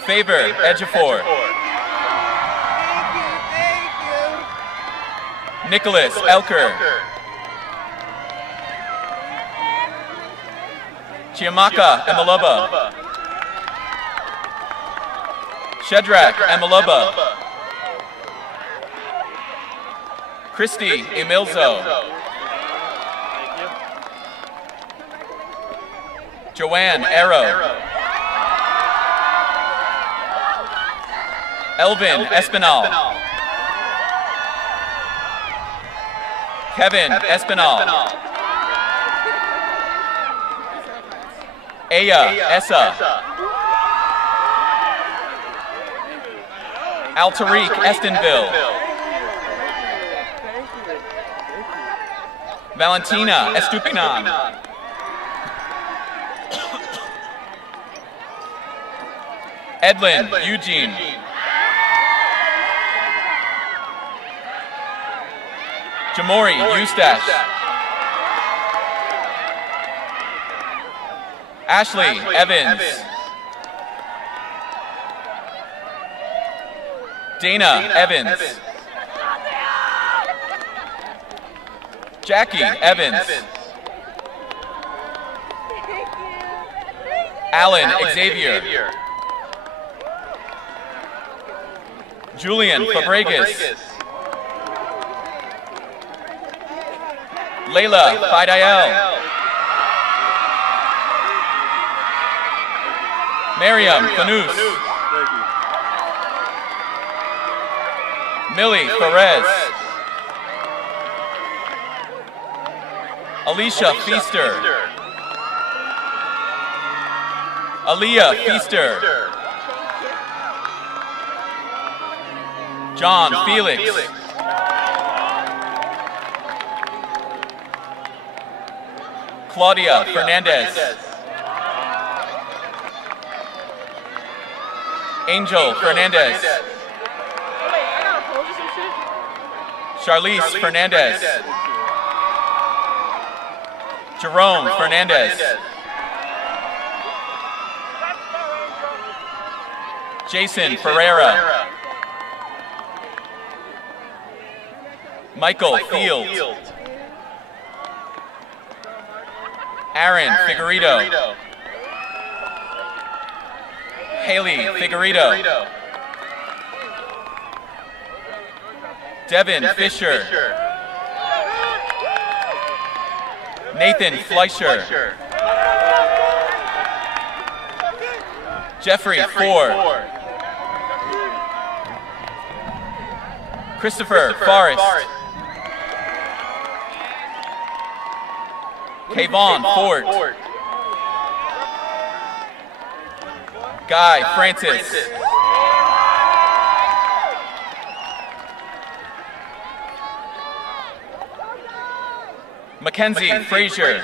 Favor Ejiofor. Nicholas Elker. Chiamaka Emaloba. Shedrack Emaloba. Christy Emilzo. Joanne Arrow. Elvin Espinal. Kevin Espinal. Aya Essa. Altariq Estonville. Valentina Estupinan. Edlin Eugene. Jamori Eustache. Ashley Evans. Dana Evans. Jackie Evans. Alan Xavier. Julian Fabregas. Layla Faidael. Miriam Fanous. Millie Perez. Alicia Feaster. Aaliyah Feaster. John Felix. Claudia Fernandez. Angel Fernandez. Charlize Fernandez. Jerome Fernandez. Jason Ferreira. Michael Field. Aaron Figueredo. Haley Figueredo. Devin Fisher. Nathan Fleischer. Jeffrey Ford. Christopher Forrest. Kayvon Fort. Guy Francis. Mackenzie Frazier.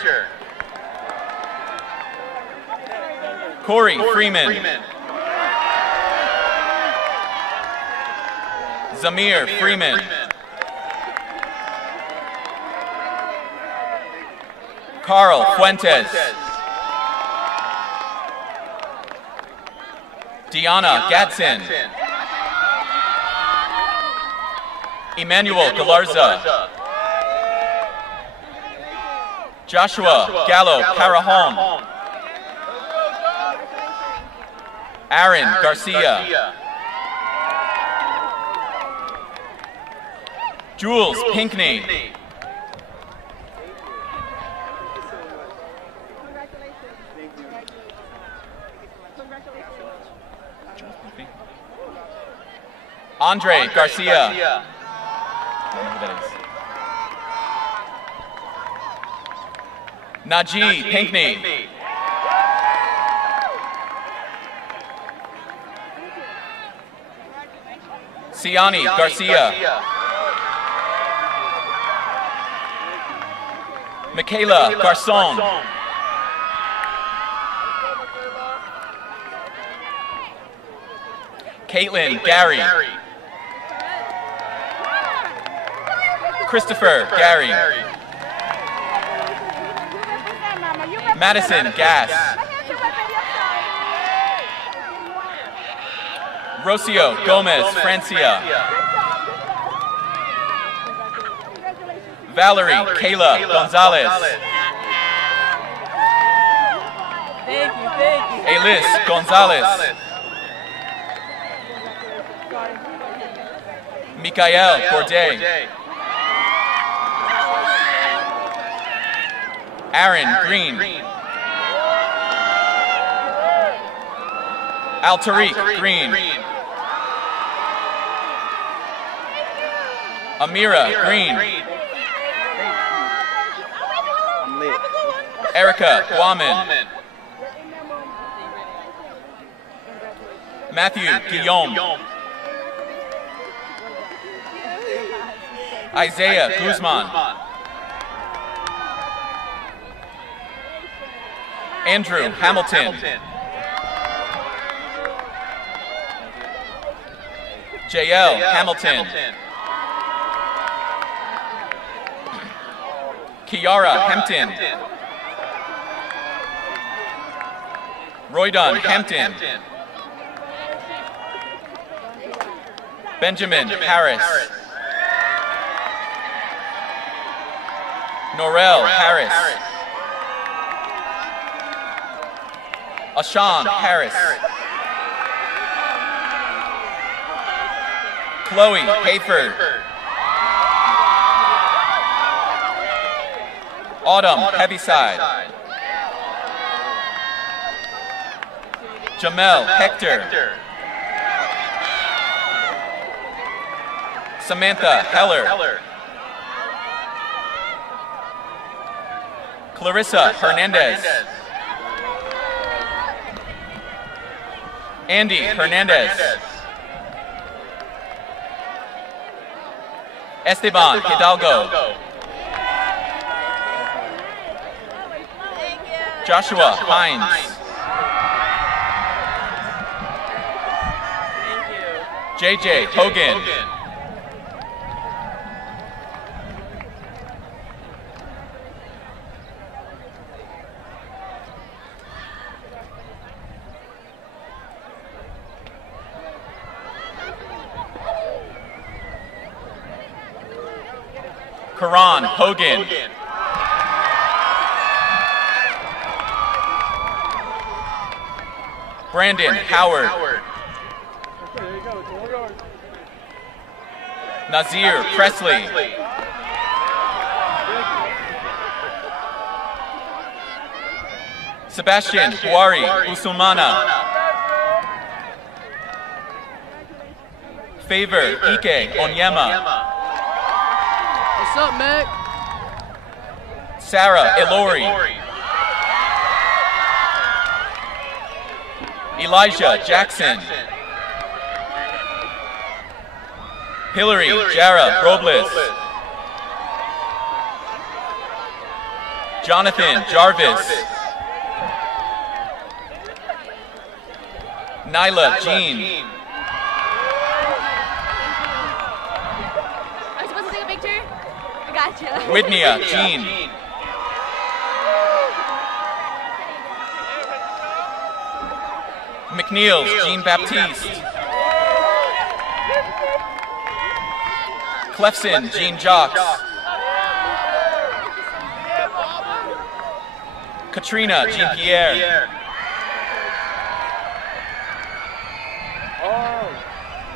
Corey Freeman. Zamir Freeman. Carl Fuentes. Deanna Gatson. Emmanuel Galarza. Joshua Gallo Parahome. Aaron Garcia. Jules Pinkney. Andre Garcia. I don't know who that is. Najee Pinkney. Siani Garcia. Michaela Garcon. Caitlin Gary. Christopher Gary. Madison Gas. Rocio Gomez Francia. Valerie Kayla Gonzalez. Thank you. Elis Gonzalez. Mikael Corday. Aaron Green. Altariq Green. Amira Green. Erica Guaman. Matthew Guillaume. Isaiah Guzman. Andrew Hamilton. JL Hamilton. Kiara Hampton. Roydon Hampton. Benjamin Harris. Norel Harris. Ashan Harris. Chloe Hayford. Autumn Heaviside. Jamel Hector. Samantha Heller. Clarissa Hernandez. Andy Hernandez. Esteban Hidalgo. Joshua Hines. JJ Hogan. Karan Hogan. Brandon Howard. Nazir Presley. Sebastian Huari Usumana. Favor Ike Onyema. What's up, Mac? Sarah Ilori. Elijah Jackson. Hillary Jara Robles. Jonathan Jarvis. Nyla Jean. Am I supposed to take a picture? I gotcha. Whitney Jean. McNeils Jean Baptiste. Clefson Jean Jacques. Katrina Jean Pierre.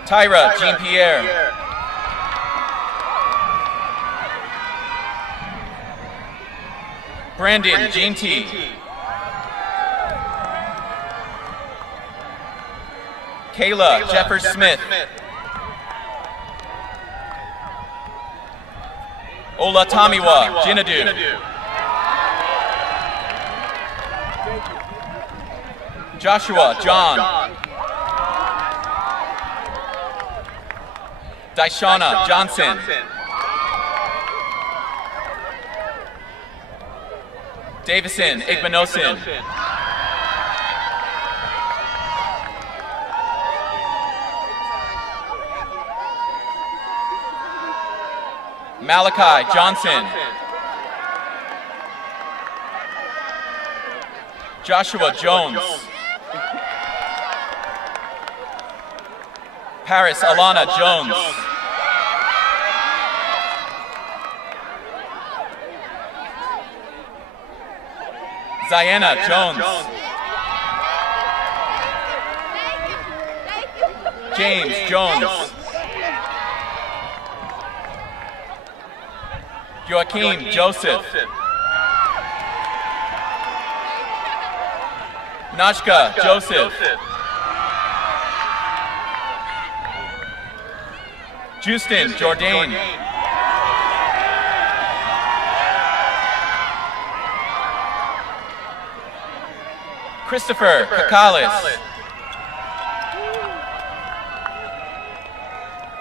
Tyra Jean Pierre. Brandon Jean T. Kayla Jeffers Smith. Ola Tamiwa Jinadu. Joshua John. Daishana Johnson. Davison Igbenosin. Malachi Johnson. Joshua Jones. Paris Alana Jones. Ziana Jones. James Jones. Joaquim Joseph. Nashka Joseph. Justin Jourdain. Christopher Kakalis.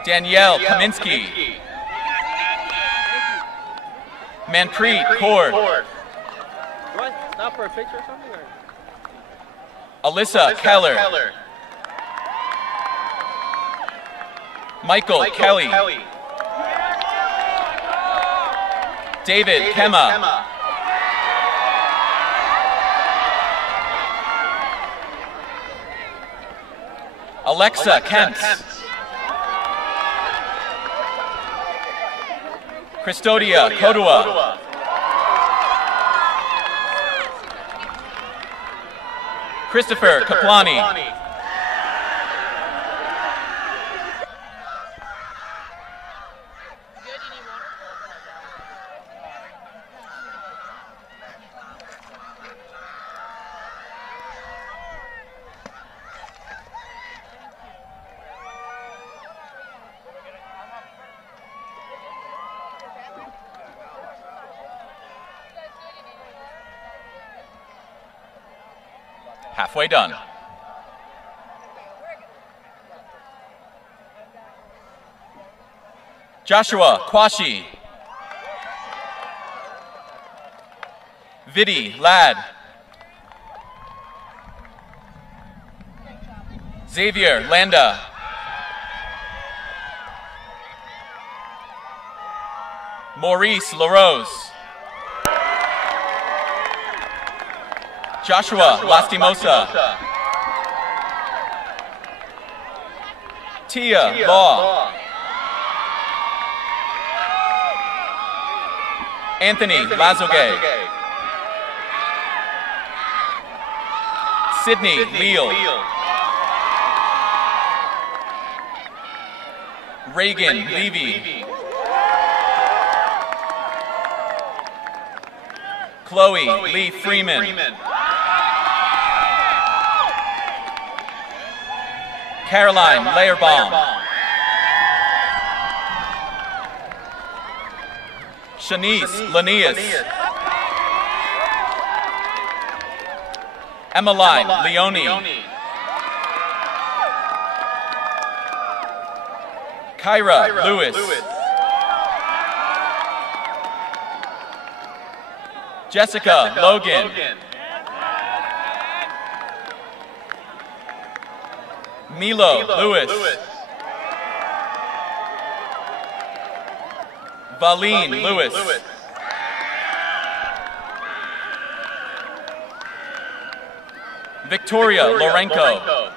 Danielle Kaminsky. Manpreet Kaur. Stop for a picture or something? Alyssa Keller. Michael Kelly. David Kema. Alexa Kent. Custodia Kodua. Christopher Kaplani. Halfway done. Joshua Kwashi. Vidi Ladd. Xavier Landa. Maurice LaRose. Joshua Lastimosa. Tia Law. Anthony Lazogue. Sydney Leal. Reagan Levy. Chloe Lee Freeman. Caroline Layerbaum. Shanice Lanius. Emmeline Leone. Kyra Lewis. Jessica Logan. Milo Lewis. Valine Lewis. Victoria Lorenko.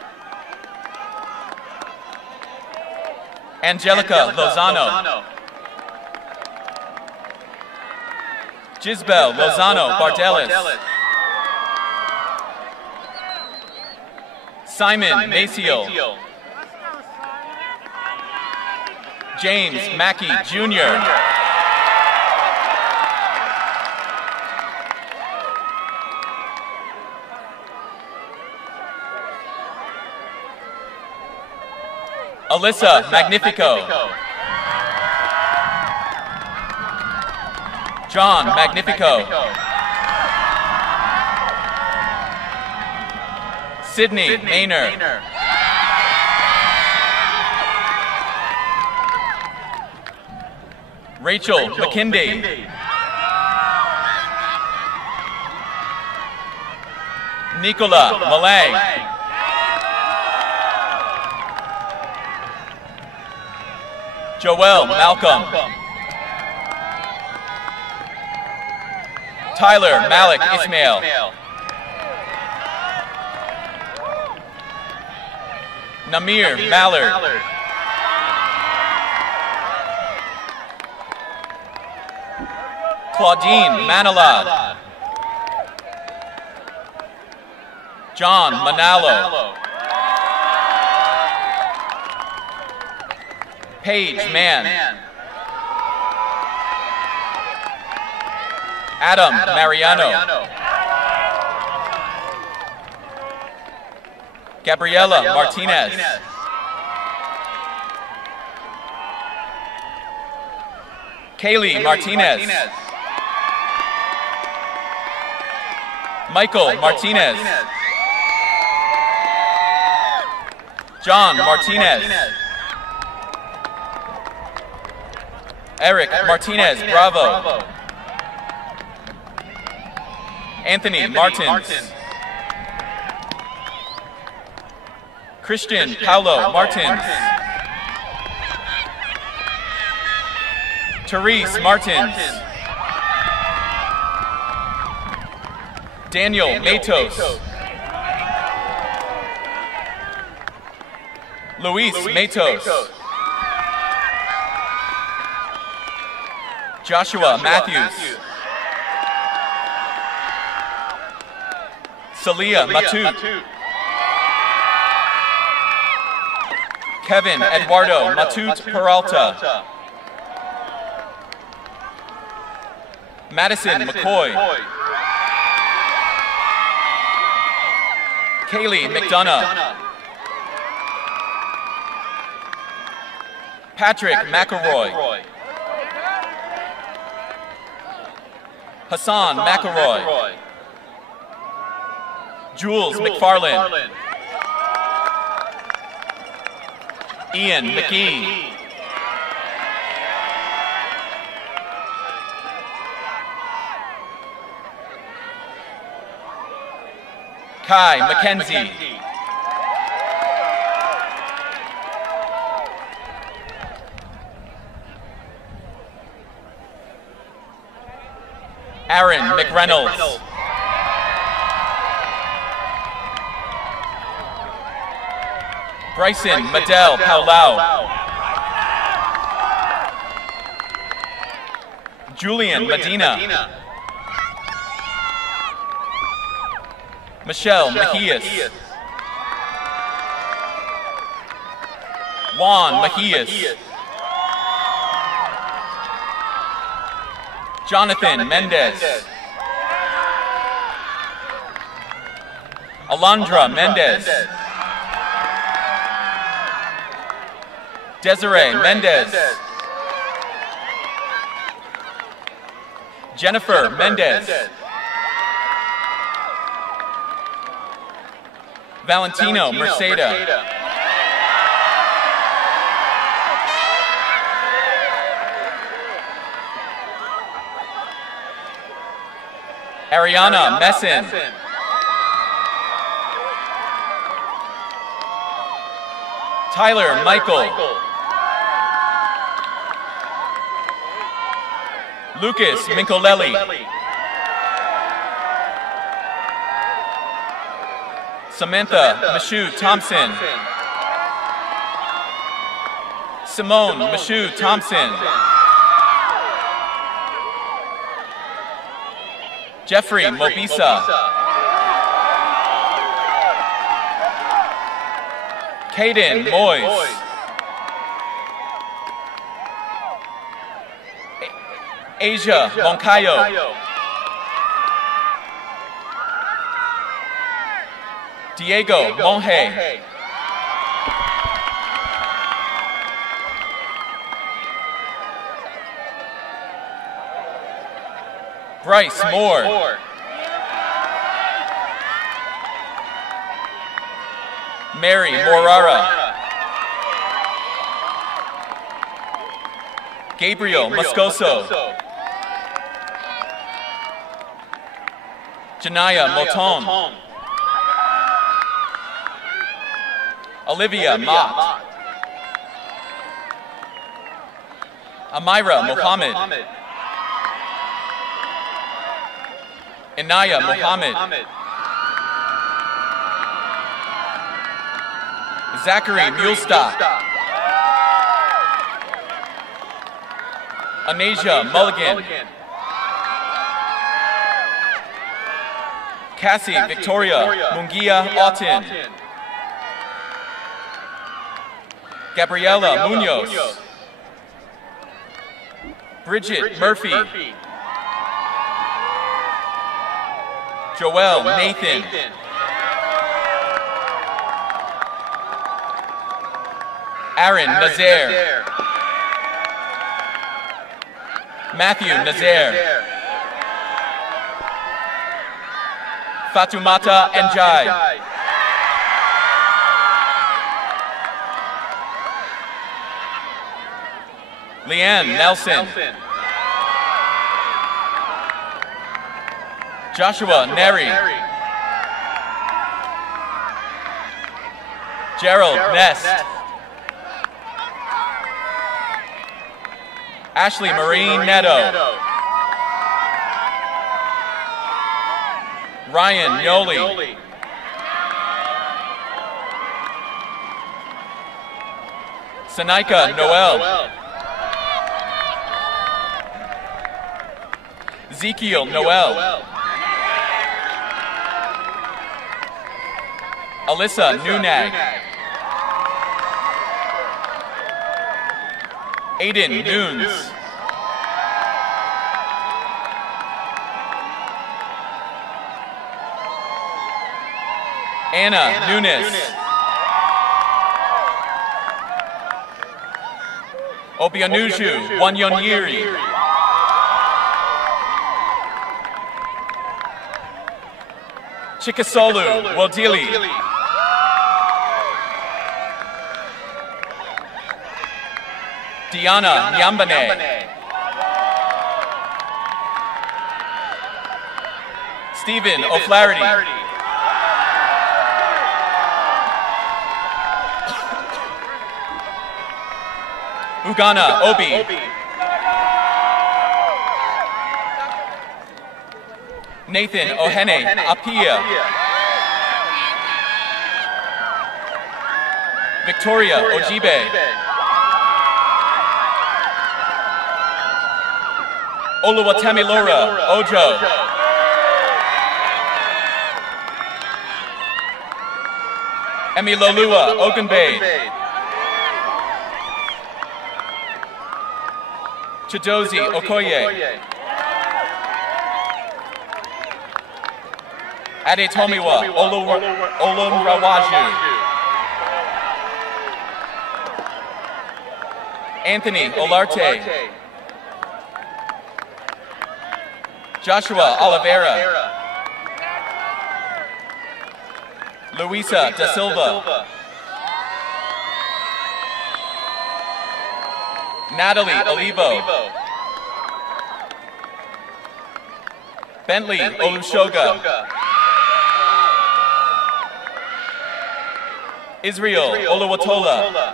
Angelica Lozano. Gisbel Lozano Bardelis. Simon Maceo. James Mackey Jr. Alyssa Magnifico. John Magnifico. Sydney Maynard. Rachel McKinday. Nicola Malang. Joel Malcolm. Tyler Malik Ismail. Namir Mallard. Claudine Manilov. John Manalo. Paige Mann. Adam Mariano. Gabriela Martinez. Kaylee Martinez. Michael Martinez. John Martinez. Eric Martinez Bravo. Anthony Martins. Christian Paulo Martins. Therese Martins. Daniel Matos. Luis Matos. Joshua Matthews. Celia Matut. Kevin Eduardo Matut Peralta. Madison McCoy. Kaylee McDonough. Patrick McElroy. Hassan McElroy. Jules McFarland. Ian McGee. Kai McKenzie. Aaron McReynolds. Bryson Madel Paulau. Julian Medina. Michelle Mejias. Juan Mejias. Jonathan Mendez. Alondra Mendez. Desiree Mendez. Jennifer Mendez. Valentino Merceda. Ariana Messin. Tyler Michael. Lucas Mincolelli. Samantha Michoud Thompson. Simone Michoud Thompson. Jeffrey Mobisa. Caden Moyes. Asia Moncayo. Diego Monge. Bryce Moore. Mary Morara. Gabriel Moscoso. Janaya Moton. Olivia Mott. Amira Mohammed. Inaya Mohammed. Zachary Mulestock. Anasia Mulligan. Cassie Victoria Mungia Auten. Gabriela Munoz. Bridget Murphy. Joel Nathan. Aaron Nazaire. Matthew Nazaire. Fatumata Njai. Leanne Nelson. Joshua Neri. Gerald Nest. Ashley Marie Neto. Ryan Yoli. Sanaika Noel. Ezekiel Noel. Alyssa Nunag. Aiden Nunes. Anna Nunes. Obianuju Wanyonyiri. Chikasolu Wodili. Diana Nyambane. Stephen O'Flaherty. Ugana Obi. Nathan Ohene Apia. Victoria Ojibe. Oluwatemilora Ojo. Emilolua Ogunbade. Chidozie Okoye. Adetomiwa Olumrawaju. Anthony Olarte. Joshua Oliveira. Luisa Da Silva. Natalie Olivo. Bentley Olushoga. Israel Oluwatola.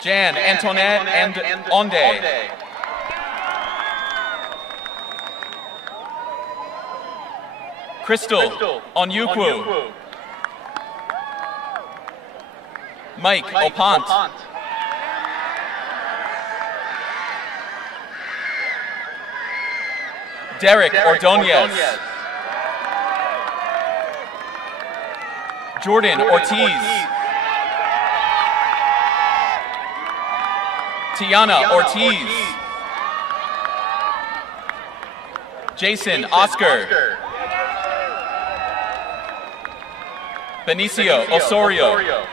Jan Antoinette and Onde. Crystal Onyukwu. Mike Opant. Derek Ordonez. Jordan Ortiz. Tiana Ortiz. Jason Oscar. Benicio Osorio.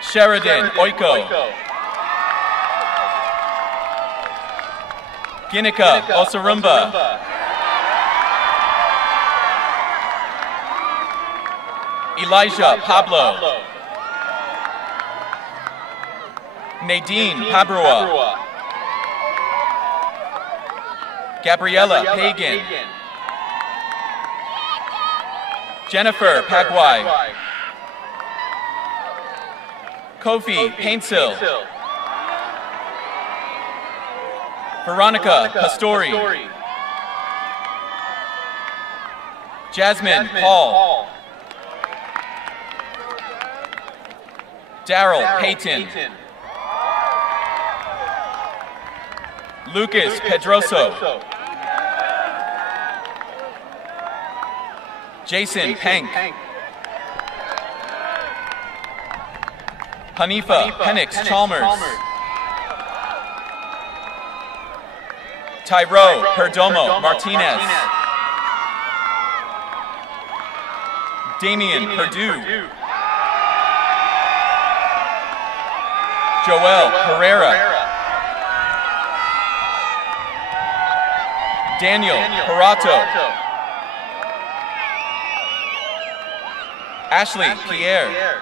Sheridan Oiko. Ginika Osarumba. Elijah Pablo. Nadine Pabrua. Gabriella Pagan. Jennifer Pagwai. Kofi Paintsill. Veronica Pastori. Jasmine Paul. Daryl Payton. Lucas Pedroso. Jason Pank. Hanifa Penix Chalmers. Tyro Perdomo Martinez. Damian Perdue. Joel Herrera. Daniel Parato. Ashley Pierre.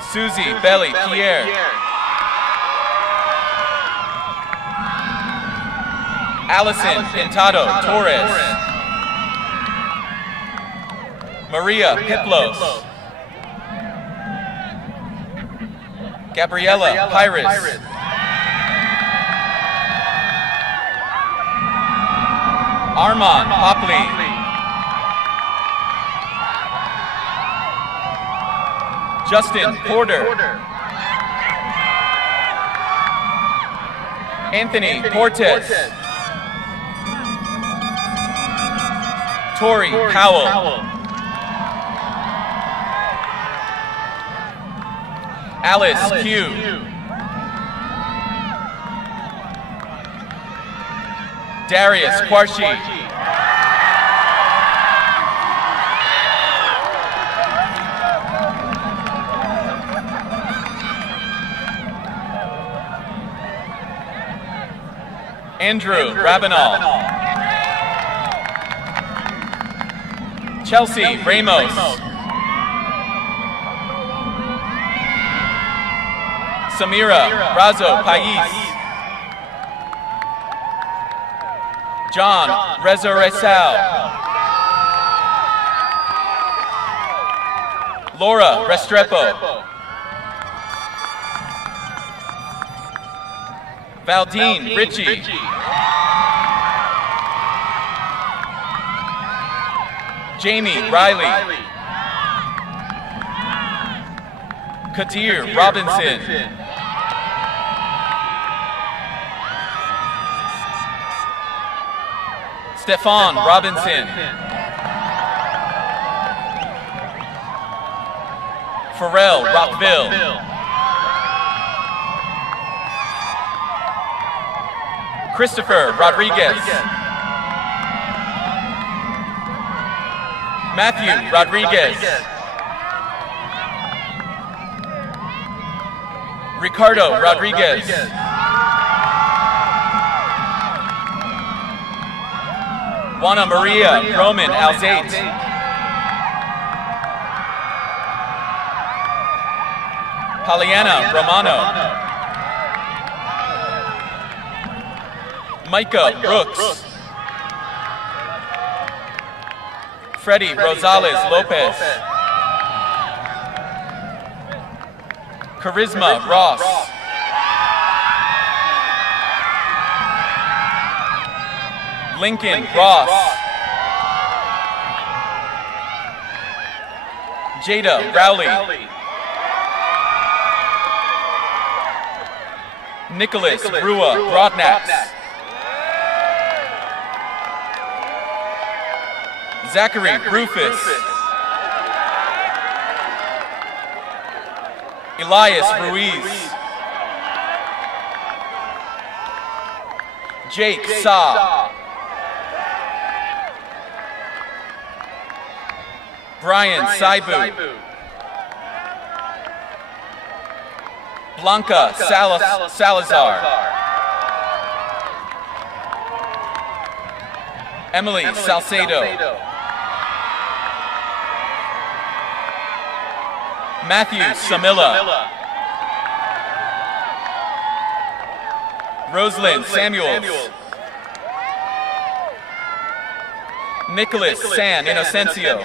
Susie Belly Pierre. Allison Pintado Torres. Maria Piplos. Gabriela Pires. Armand Hopley. Justin Porter. Anthony Portes. Tori Powell. Alice Q. Darius Quarshi. Andrew Rabanal. Chelsea Ramos. Samira Razo Pais. John Rezoresal. Laura Restrepo. Valdine Ritchie. Jamie Riley. Kadir Robinson. Stefan Robinson. Pharrell Rockville. Christopher Rodriguez. Matthew Rodriguez. Ricardo Rodriguez. Juana Maria Roman Alzate. Pollyanna Romano. Micah Brooks. Freddie Rosales Lopez. Charisma Ross. Lincoln Ross. Jada Rowley. Nicholas Rua Broadnax. Zachary Rufus. Elias Ruiz. Jake Sa. Brian Saibu. Blanca Salazar. Emily Salcedo. Matthew Samilla. Rosalind Samuels. Nicholas San Inocencio.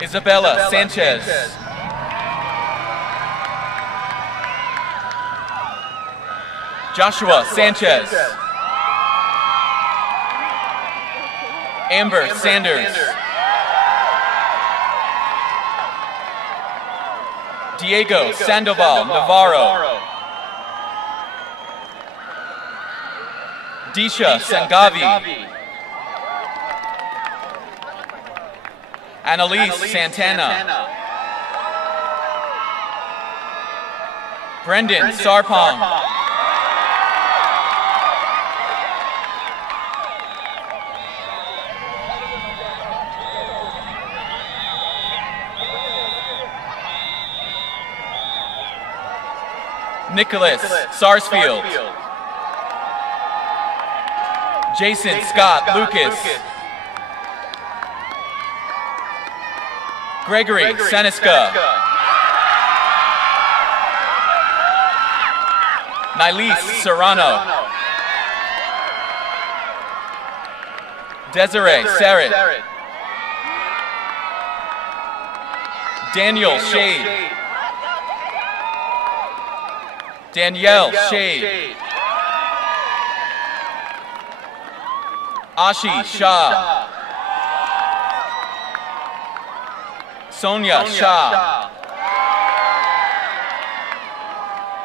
Isabella Sanchez. Joshua Sanchez. Amber Sanders. Diego Sandoval Navarro. Disha Sangavi. Annalise Santana. Brendan Sarpong. Nicholas Sarsfield. Jason Scott Lucas. Gregory Seneska. Nilise Serrano. Desiree Serret. Daniel Shade. Danielle Shade. Ashi Shah. Sonia Shah.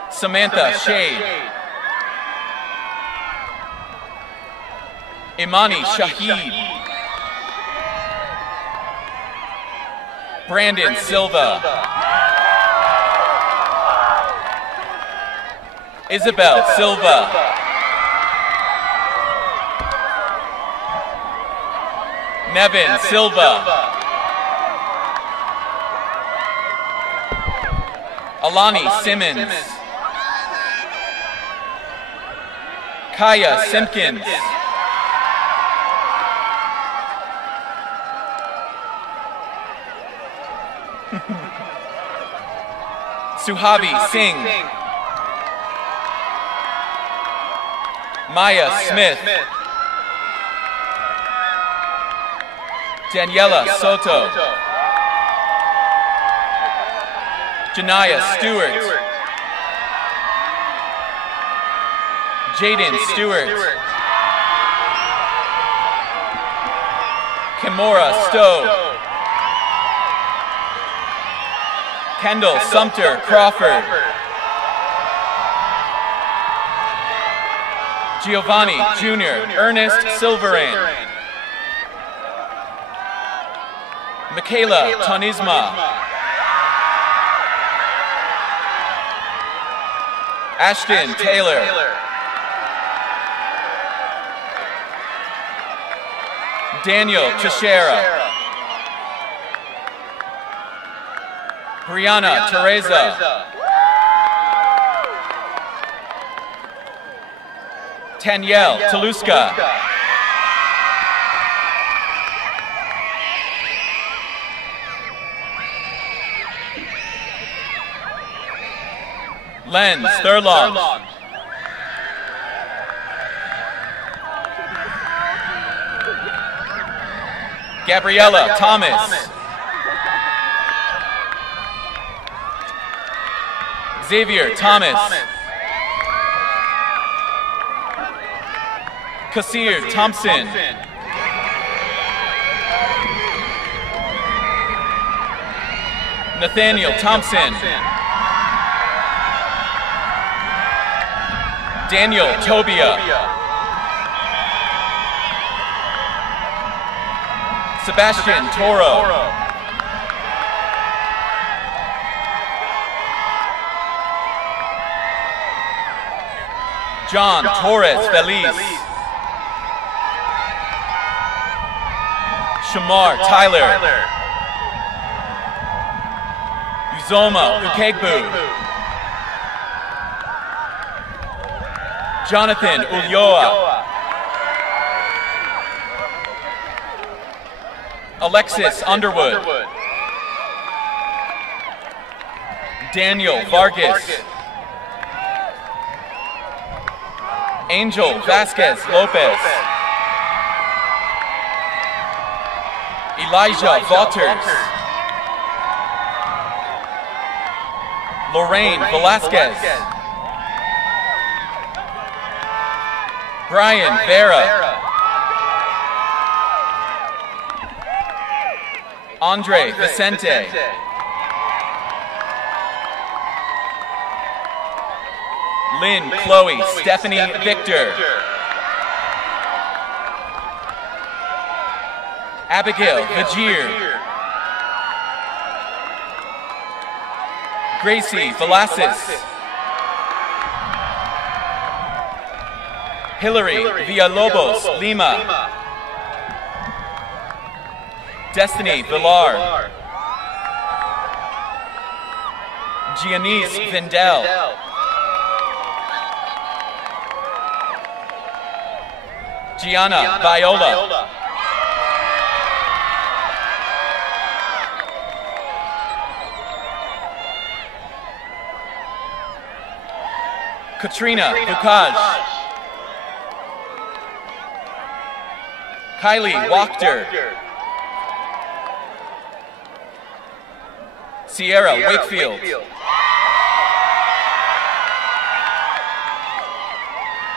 Samantha Shade. Imani Shahid. Brandon Silva. Isabel Silva. Nevin Silva. Alani Simmons. Kaya Simpkins. Suhavi Singh. Maya Smith. Daniela Soto. Janaya Stewart. Jaden Stewart. Kimora Stowe. Kendall Sumter Crawford. Giovanni Jr. Ernest Silverain. Michaela Tonisma. Ashton Taylor. Daniel Teixeira. Brianna Teresa. Tanielle Taluska. Len Thurlong. Gabriella Thomas. Xavier Thomas. Kasir Thompson. Nathaniel Thompson. Daniel Tobia. Sebastian Toro. John Torres Feliz. Shamar Tyler. Uzoma Ukegbu. Jonathan Ulloa. Alexis Underwood. Daniel Vargas. Angel Vasquez Lopez. Elijah Vauters. Lorraine Velasquez. Brian Vera. Andre Vicente. Lynn Chloe Stephanie Victor. Abigail Vajir. Gracie Velasquez. Hillary Villalobos Lima. Destiny Villar. Giannice Vindel. Gianna Viola. Katrina Bukaj. Kylie Wachter. Sierra Wakefield.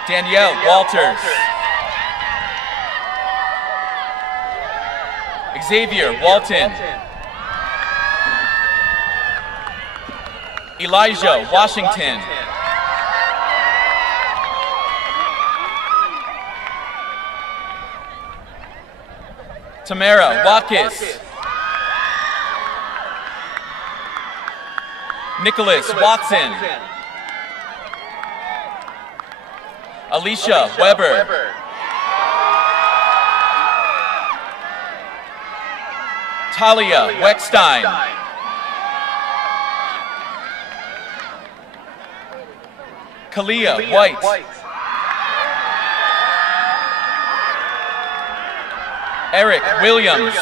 Danielle Walters. Xavier Walton. Elijah Washington. Tamara Watkis. Nicholas Watson. Alicia Weber. Talia Weckstein. Kalia White. Eric Williams.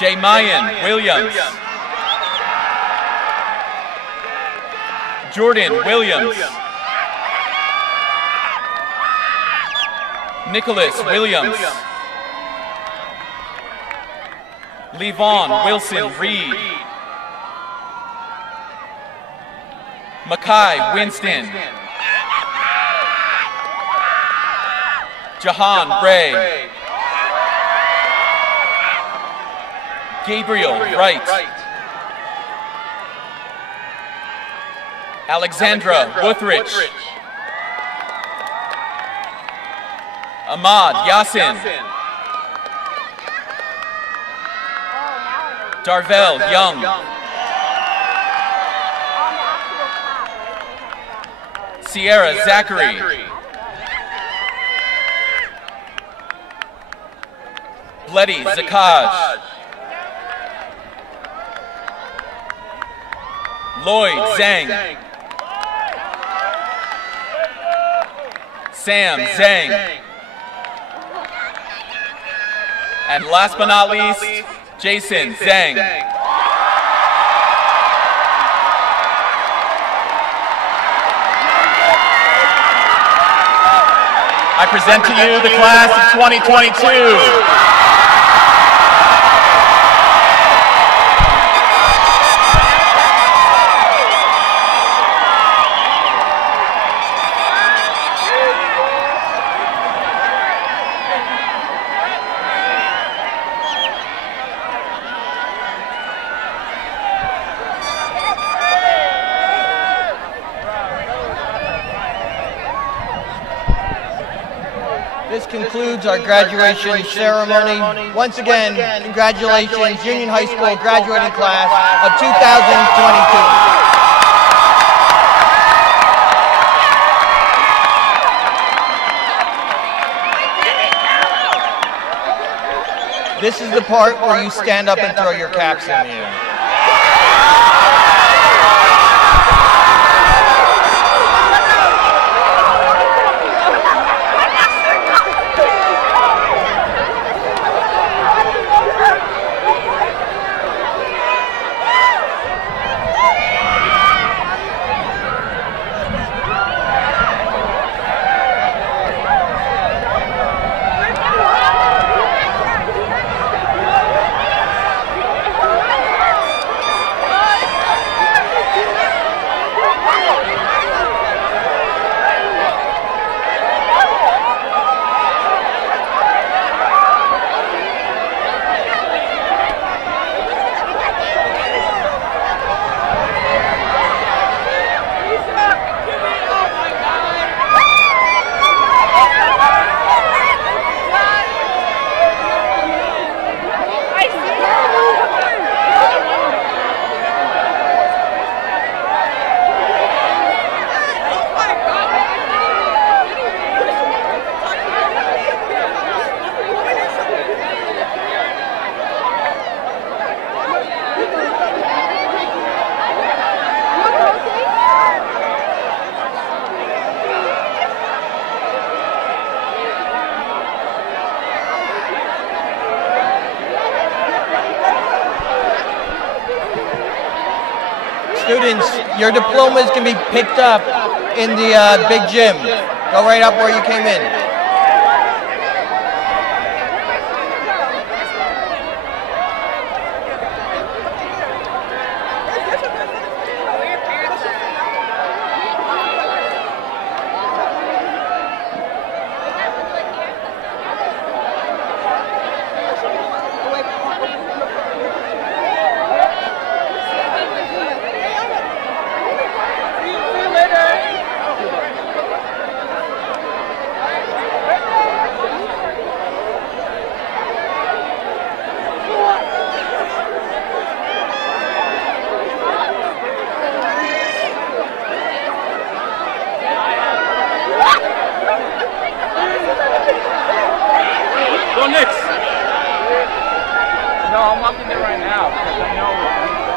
Jay Mayan Williams. Jordan Williams. Nicholas Williams. Levon Wilson Reed. Makai Winston. Jahan Ray. Gabriel Wright. Alexandra Wuthrich. Ahmad Yassin. Darvell Young. Sierra Zachary. Bleddy Zakaj. Lloyd Zhang. Sam Zhang. And last but not least, Jason Zhang. I present to you the class of 2022. This concludes our graduation ceremony. Once again, congratulations, Union High School graduating class of 2022. This is the part where you stand up and throw your caps in the air. Students, your diplomas can be picked up in the big gym. Go right up where you came in. Go Knicks! No, I'm walking there right now because I know